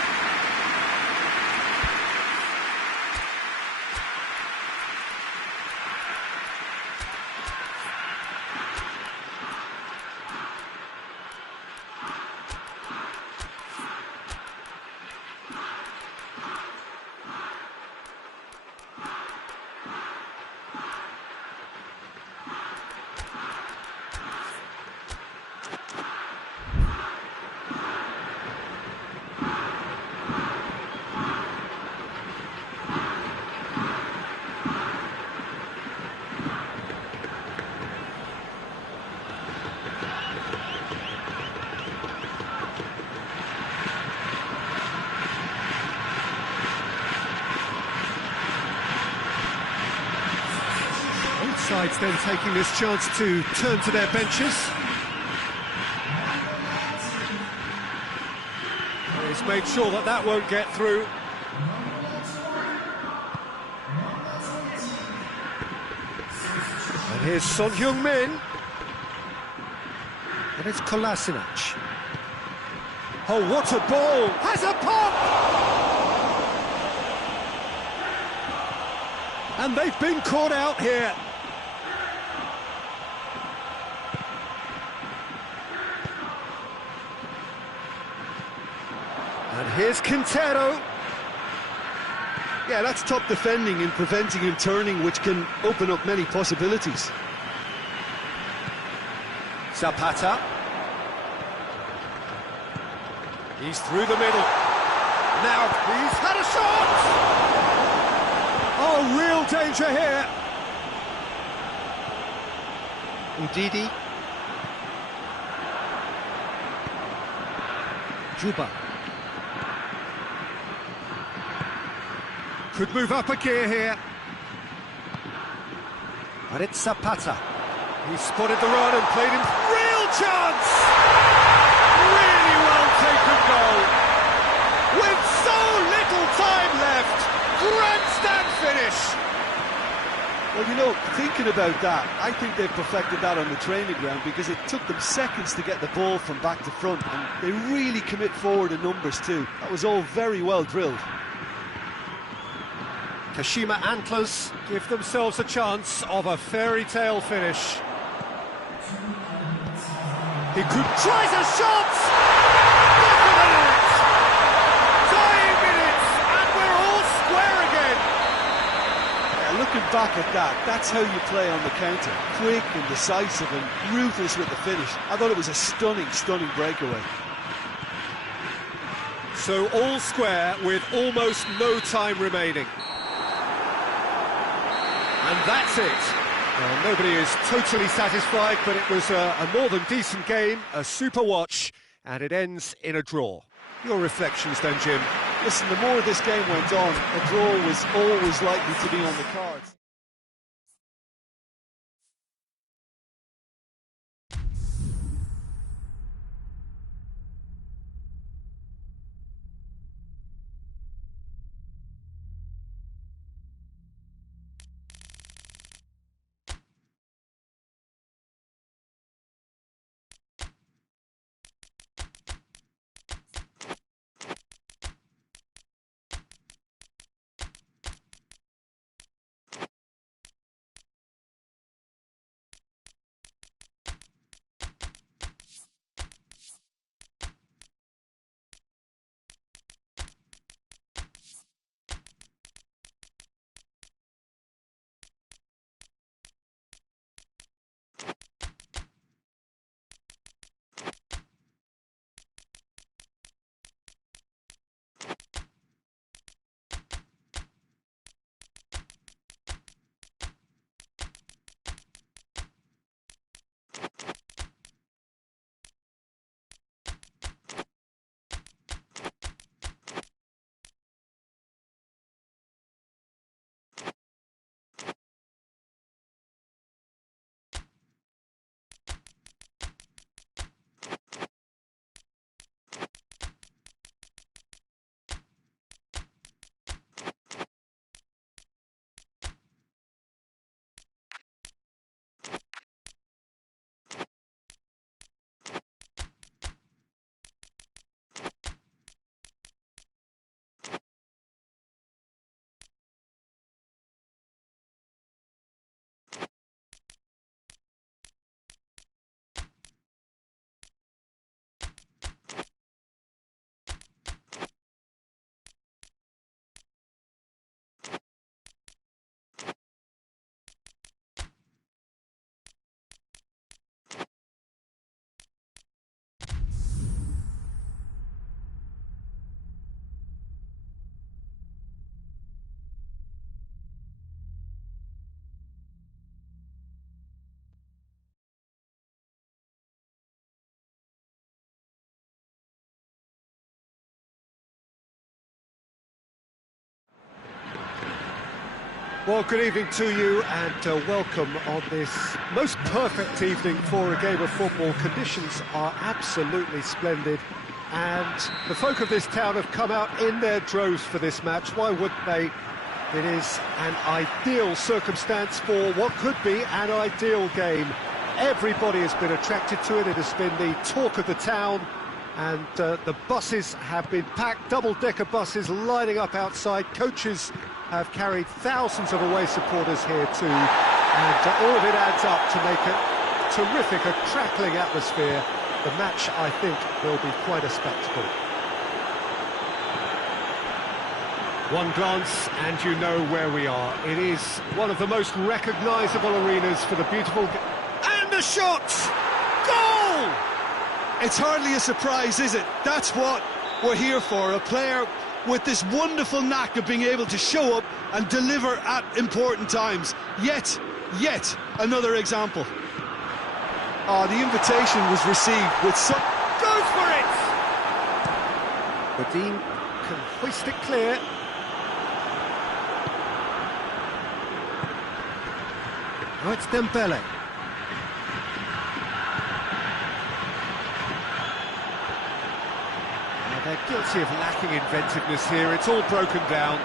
Sides then taking this chance to turn to their benches. He's made sure that that won't get through. And here's Son Heung-min. And it's Kolasinac. Oh, what a ball! Has a pop! And they've been caught out here. And here's Quintero. Yeah, that's top defending and preventing him turning, which can open up many possibilities. Zapata. He's through the middle. Now he's had a shot! Oh, real danger here. Ndidi. Juba. Could move up a gear here. And it's Zapata. He spotted the run and played him. Real chance! Really well taken goal. With so little time left. Grandstand finish. Well, you know, thinking about that, I think they've perfected that on the training ground because it took them seconds to get the ball from back to front, and they really commit forward in numbers too. That was all very well drilled. Kashima Antlers give themselves a chance of a fairy tale finish. He could tries a shot! Back of the net! Dying minutes, and we're all square again! Yeah, looking back at that, that's how you play on the counter. Quick and decisive and ruthless with the finish. I thought it was a stunning, stunning breakaway. So all square with almost no time remaining. And that's it. Well, nobody is totally satisfied, but it was a more than decent game, a super watch, and it ends in a draw. Your reflections then, Jim? Listen, the more this game went on, a draw was always likely to be on the cards. Well, good evening to you and welcome on this most perfect evening for a game of football. Conditions are absolutely splendid and the folk of this town have come out in their droves for this match. Why wouldn't they? It is an ideal circumstance for what could be an ideal game. Everybody has been attracted to it. It has been the talk of the town and the buses have been packed, double-decker buses lining up outside. Coaches have carried thousands of away supporters here too, and all of it adds up to make a terrific, a crackling atmosphere. The match, I think, will be quite a spectacle. One glance and you know where we are. It is one of the most recognisable arenas for the beautiful... And the shot! Goal! It's hardly a surprise, is it? That's what we're here for, a player with this wonderful knack of being able to show up and deliver at important times. Yet another example. Oh, the invitation was received with some... Goes for it! Badin can hoist it clear. Oh, it's Dembele. They're guilty of lacking inventiveness here. It's all broken down.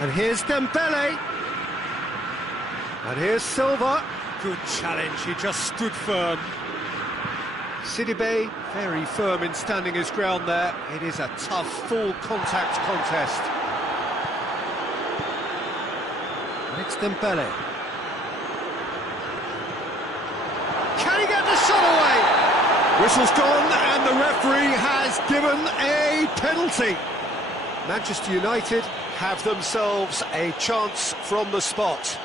And here's Dembele. And here's Silva. Good challenge, he just stood firm. Sidibe, very firm in standing his ground there. It is a tough, full contact contest. It's Dembele. Can he get the shot away? Whistle's gone and the referee has given a penalty. Manchester United have themselves a chance from the spot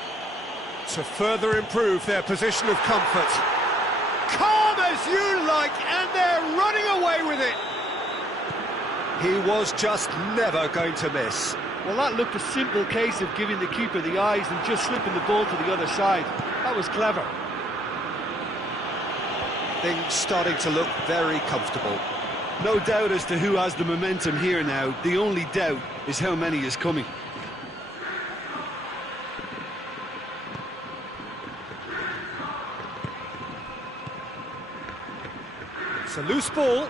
to further improve their position of comfort. Calm as you like, and they're running away with it. He was just never going to miss. Well, that looked a simple case of giving the keeper the eyes and just slipping the ball to the other side. That was clever. Things starting to look very comfortable. No doubt as to who has the momentum here now. The only doubt is how many is coming. It's a loose ball.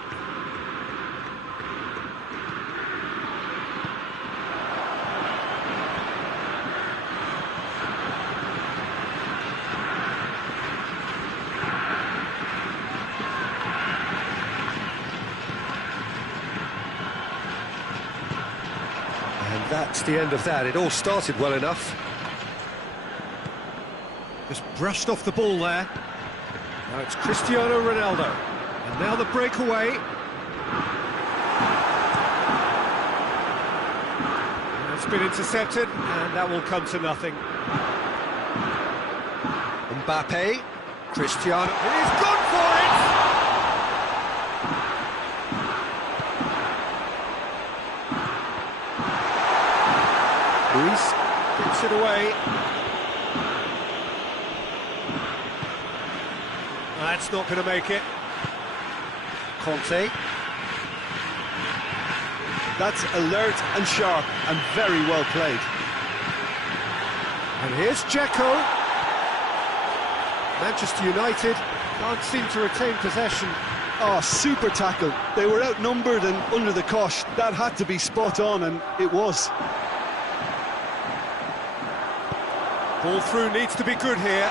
And that's the end of that. It all started well enough. Just brushed off the ball there. Now it's Cristiano Ronaldo. And now the breakaway. And it's been intercepted, and that will come to nothing. Mbappe, Cristiano, he's gone for it! Luis gets it away. That's not going to make it. Conte. That's alert and sharp and very well played. And here's Dzeko. Manchester United can't seem to retain possession. Oh, super tackle. They were outnumbered and under the cosh. That had to be spot on, and it was. Ball through needs to be good here.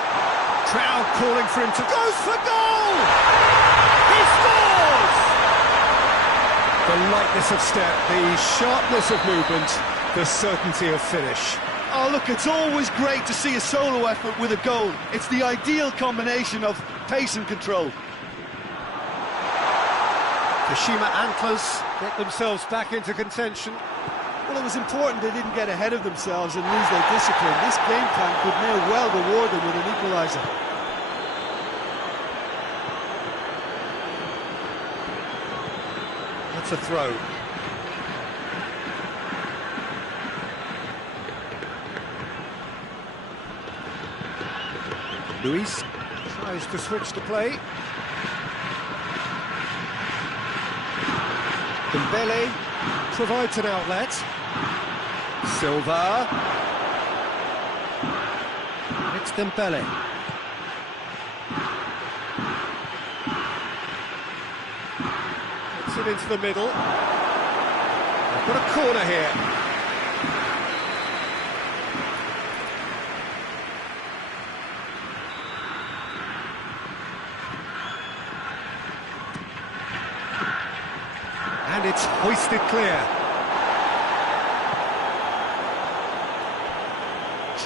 Crowd calling for him to go for goal! He scores! The lightness of step, the sharpness of movement, the certainty of finish. Oh, look, it's always great to see a solo effort with a goal. It's the ideal combination of pace and control. Kashima Antlers get themselves back into contention. Well, it was important they didn't get ahead of themselves and lose their discipline. This game plan could now well reward them with an equaliser. That's a throw. Luis tries to switch the play. Dembele provides an outlet. Silva. It's Dembele. Gets it into the middle. They've got a corner here. And it's hoisted clear.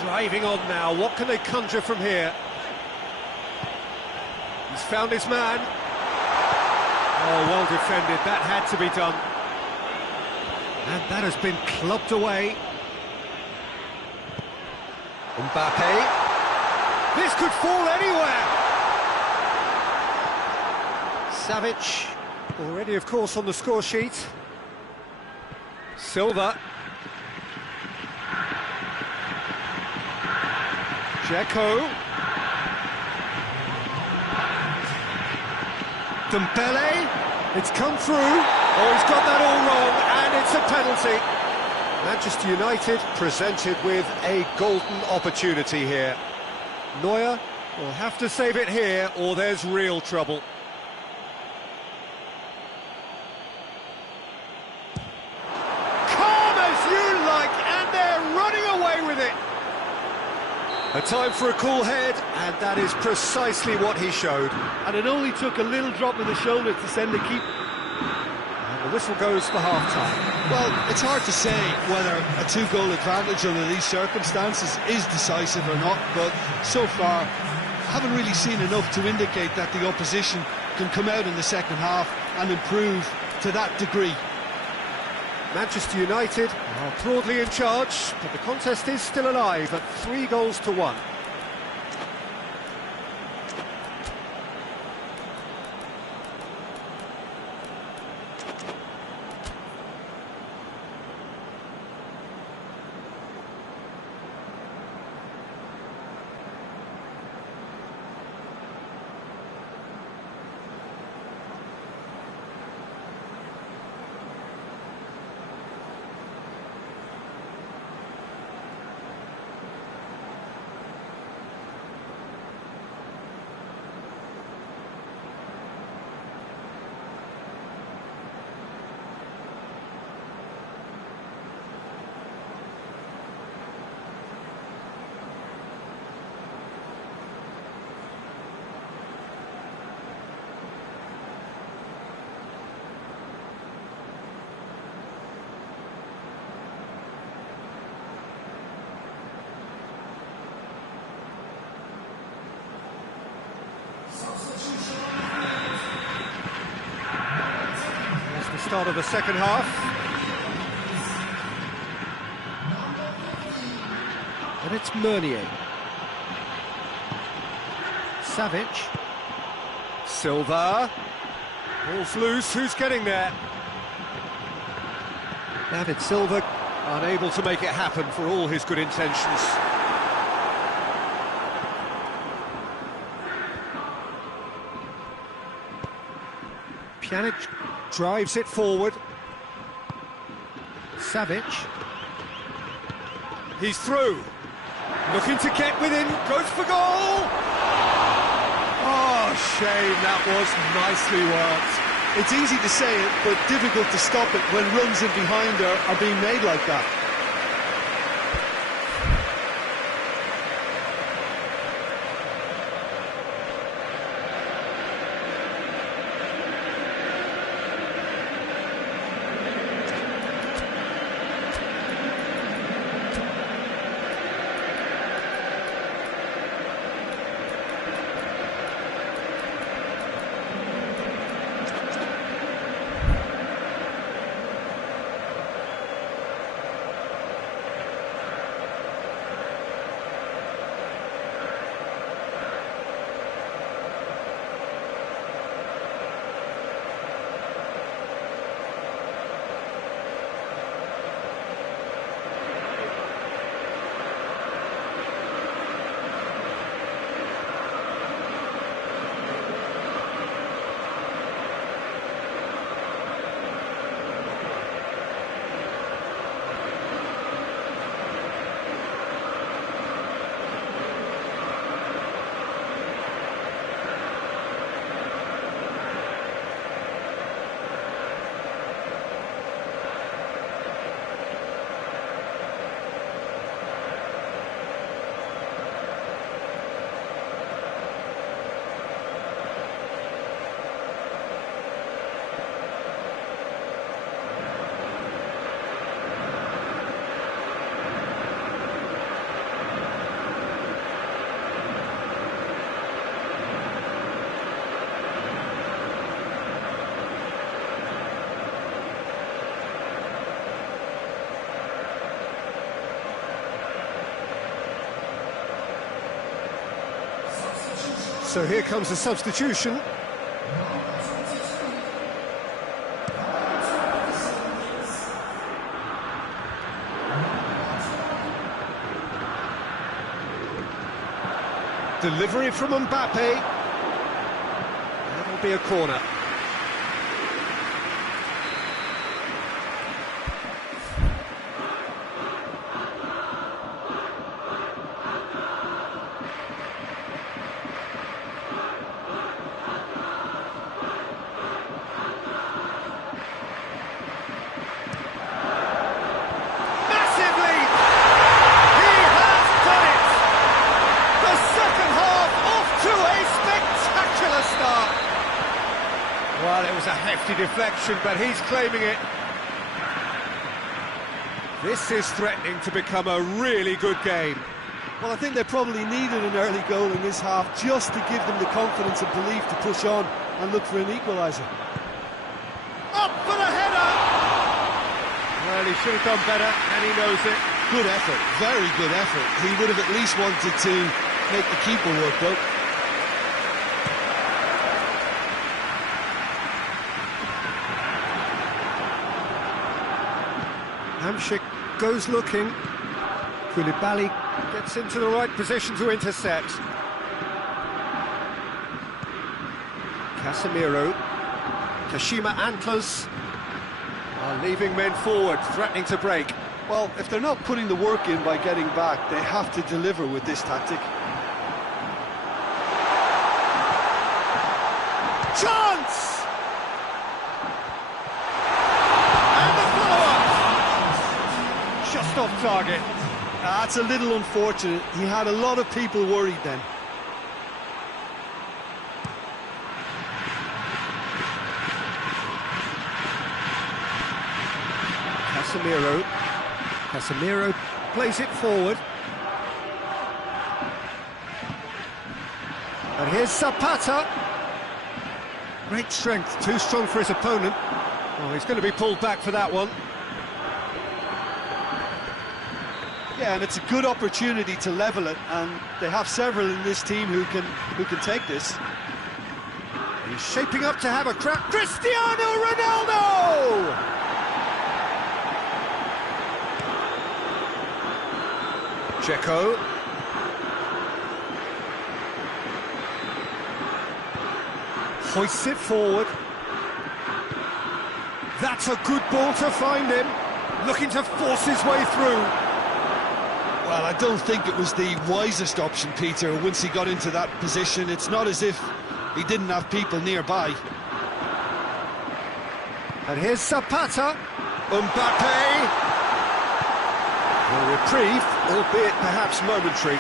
Driving on now, what can they conjure from here? He's found his man. Oh, well defended, that had to be done. And that has been clubbed away. Mbappe. This could fall anywhere. Savic, already of course on the score sheet. Silva. Dzeko. Dembele. It's come through. Oh, he's got that all wrong, and it's a penalty. Manchester United presented with a golden opportunity here. Neuer will have to save it here, or there's real trouble. Calm as you like, and they're running away with it. A time for a cool head, and that is precisely what he showed. And it only took a little drop of the shoulder to send the keeper. And the whistle goes for half-time. Well, it's hard to say whether a two-goal advantage under these circumstances is decisive or not, but so far, I haven't really seen enough to indicate that the opposition can come out in the second half and improve to that degree. Manchester United are broadly in charge, but the contest is still alive at 3-1. Start of the second half. And it's Meunier. Savic. Silva. Ball's loose, who's getting there? David Silva unable to make it happen for all his good intentions. Pjanic drives it forward. Savic. He's through. Looking to get within. Goes for goal. Oh, shame. That was nicely worked. It's easy to say it, but difficult to stop it when runs in behind are being made like that. So here comes a substitution. Delivery from Mbappe. That'll be a corner. deflection, but he's claiming it. This is threatening to become a really good game. Well, I think they probably needed an early goal in this half just to give them the confidence and belief to push on and look for an equaliser. Up for the header! Well, he should have done better, and he knows it. Good effort, very good effort. He would have at least wanted to make the keeper work, though. Hamšík goes looking. Koulibaly gets into the right position to intercept. Casemiro. Kashima Antlers are leaving men forward, threatening to break. Well, if they're not putting the work in by getting back, they have to deliver with this tactic. Chance! And the follow-up! Just off target. That's a little unfortunate. He had a lot of people worried then. Casemiro plays it forward. And here's Zapata. Great strength, too strong for his opponent. Oh, he's going to be pulled back for that one. Yeah, and it's a good opportunity to level it, and they have several in this team who can take this. He's shaping up to have a crack. Cristiano Ronaldo! Checo. Hoists it forward. That's a good ball to find him. Looking to force his way through. Well, I don't think it was the wisest option, Peter, once he got into that position. It's not as if he didn't have people nearby. And here's Zapata. Mbappe. A reprieve, albeit perhaps momentary.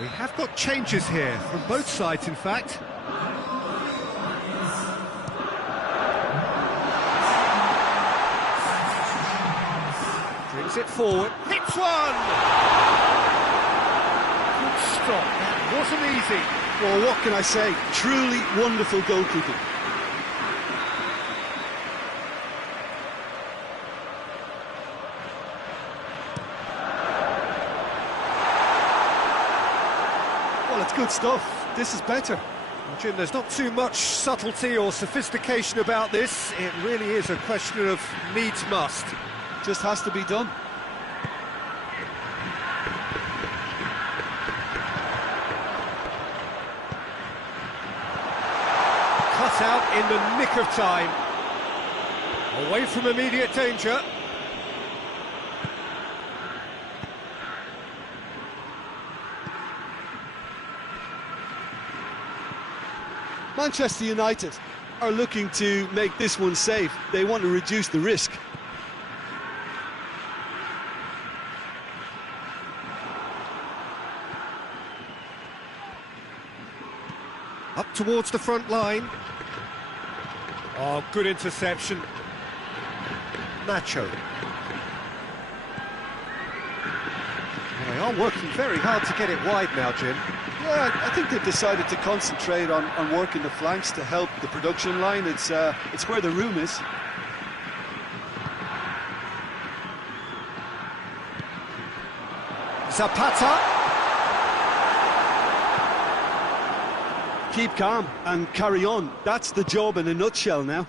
We have got changes here, from both sides in fact. Brings it forward, hits one! Good stop, that wasn't easy. Well, what can I say? Truly wonderful goalkeeping. Well, it's good stuff. This is better. Well, Jim, there's not too much subtlety or sophistication about this. It really is a question of needs must. Just has to be done. Cut out in the nick of time. Away from immediate danger. Manchester United are looking to make this one safe. They want to reduce the risk. Up towards the front line. Oh, good interception. Nacho. Well, they are working very hard to get it wide now, Jim. Yeah, I think they've decided to concentrate on working the flanks to help the production line. It's where the room is. Zapata. keep calm and carry on. That's the job in a nutshell now.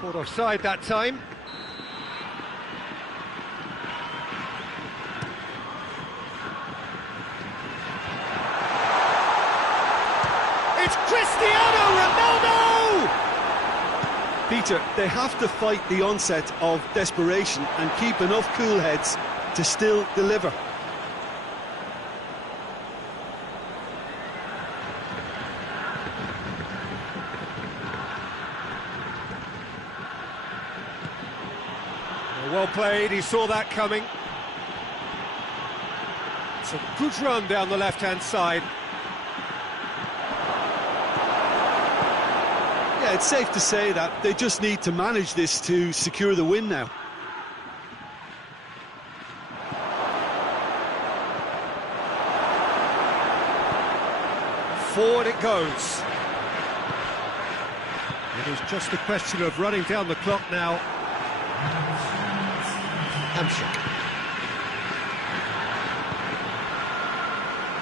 Caught offside that time. It's Cristiano Ronaldo! Peter, they have to fight the onset of desperation and keep enough cool heads to still deliver. Well played, he saw that coming. It's a good run down the left-hand side. Yeah, it's safe to say that they just need to manage this to secure the win now. Forward it goes. It is just a question of running down the clock now. Hamshik.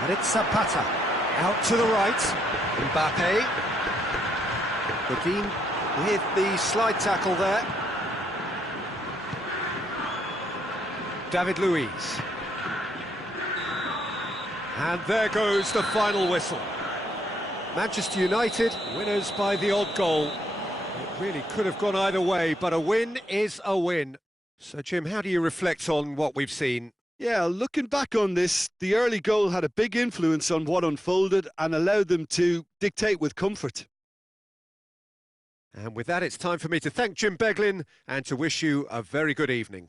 And it's Zapata. Out to the right. Mbappe. Godin with the slide tackle there. David Luiz. And there goes the final whistle. Manchester United, winners by the odd goal. It really could have gone either way, but a win is a win. So, Jim, how do you reflect on what we've seen? Yeah, looking back on this, the early goal had a big influence on what unfolded and allowed them to dictate with comfort. And with that, it's time for me to thank Jim Beglin and to wish you a very good evening.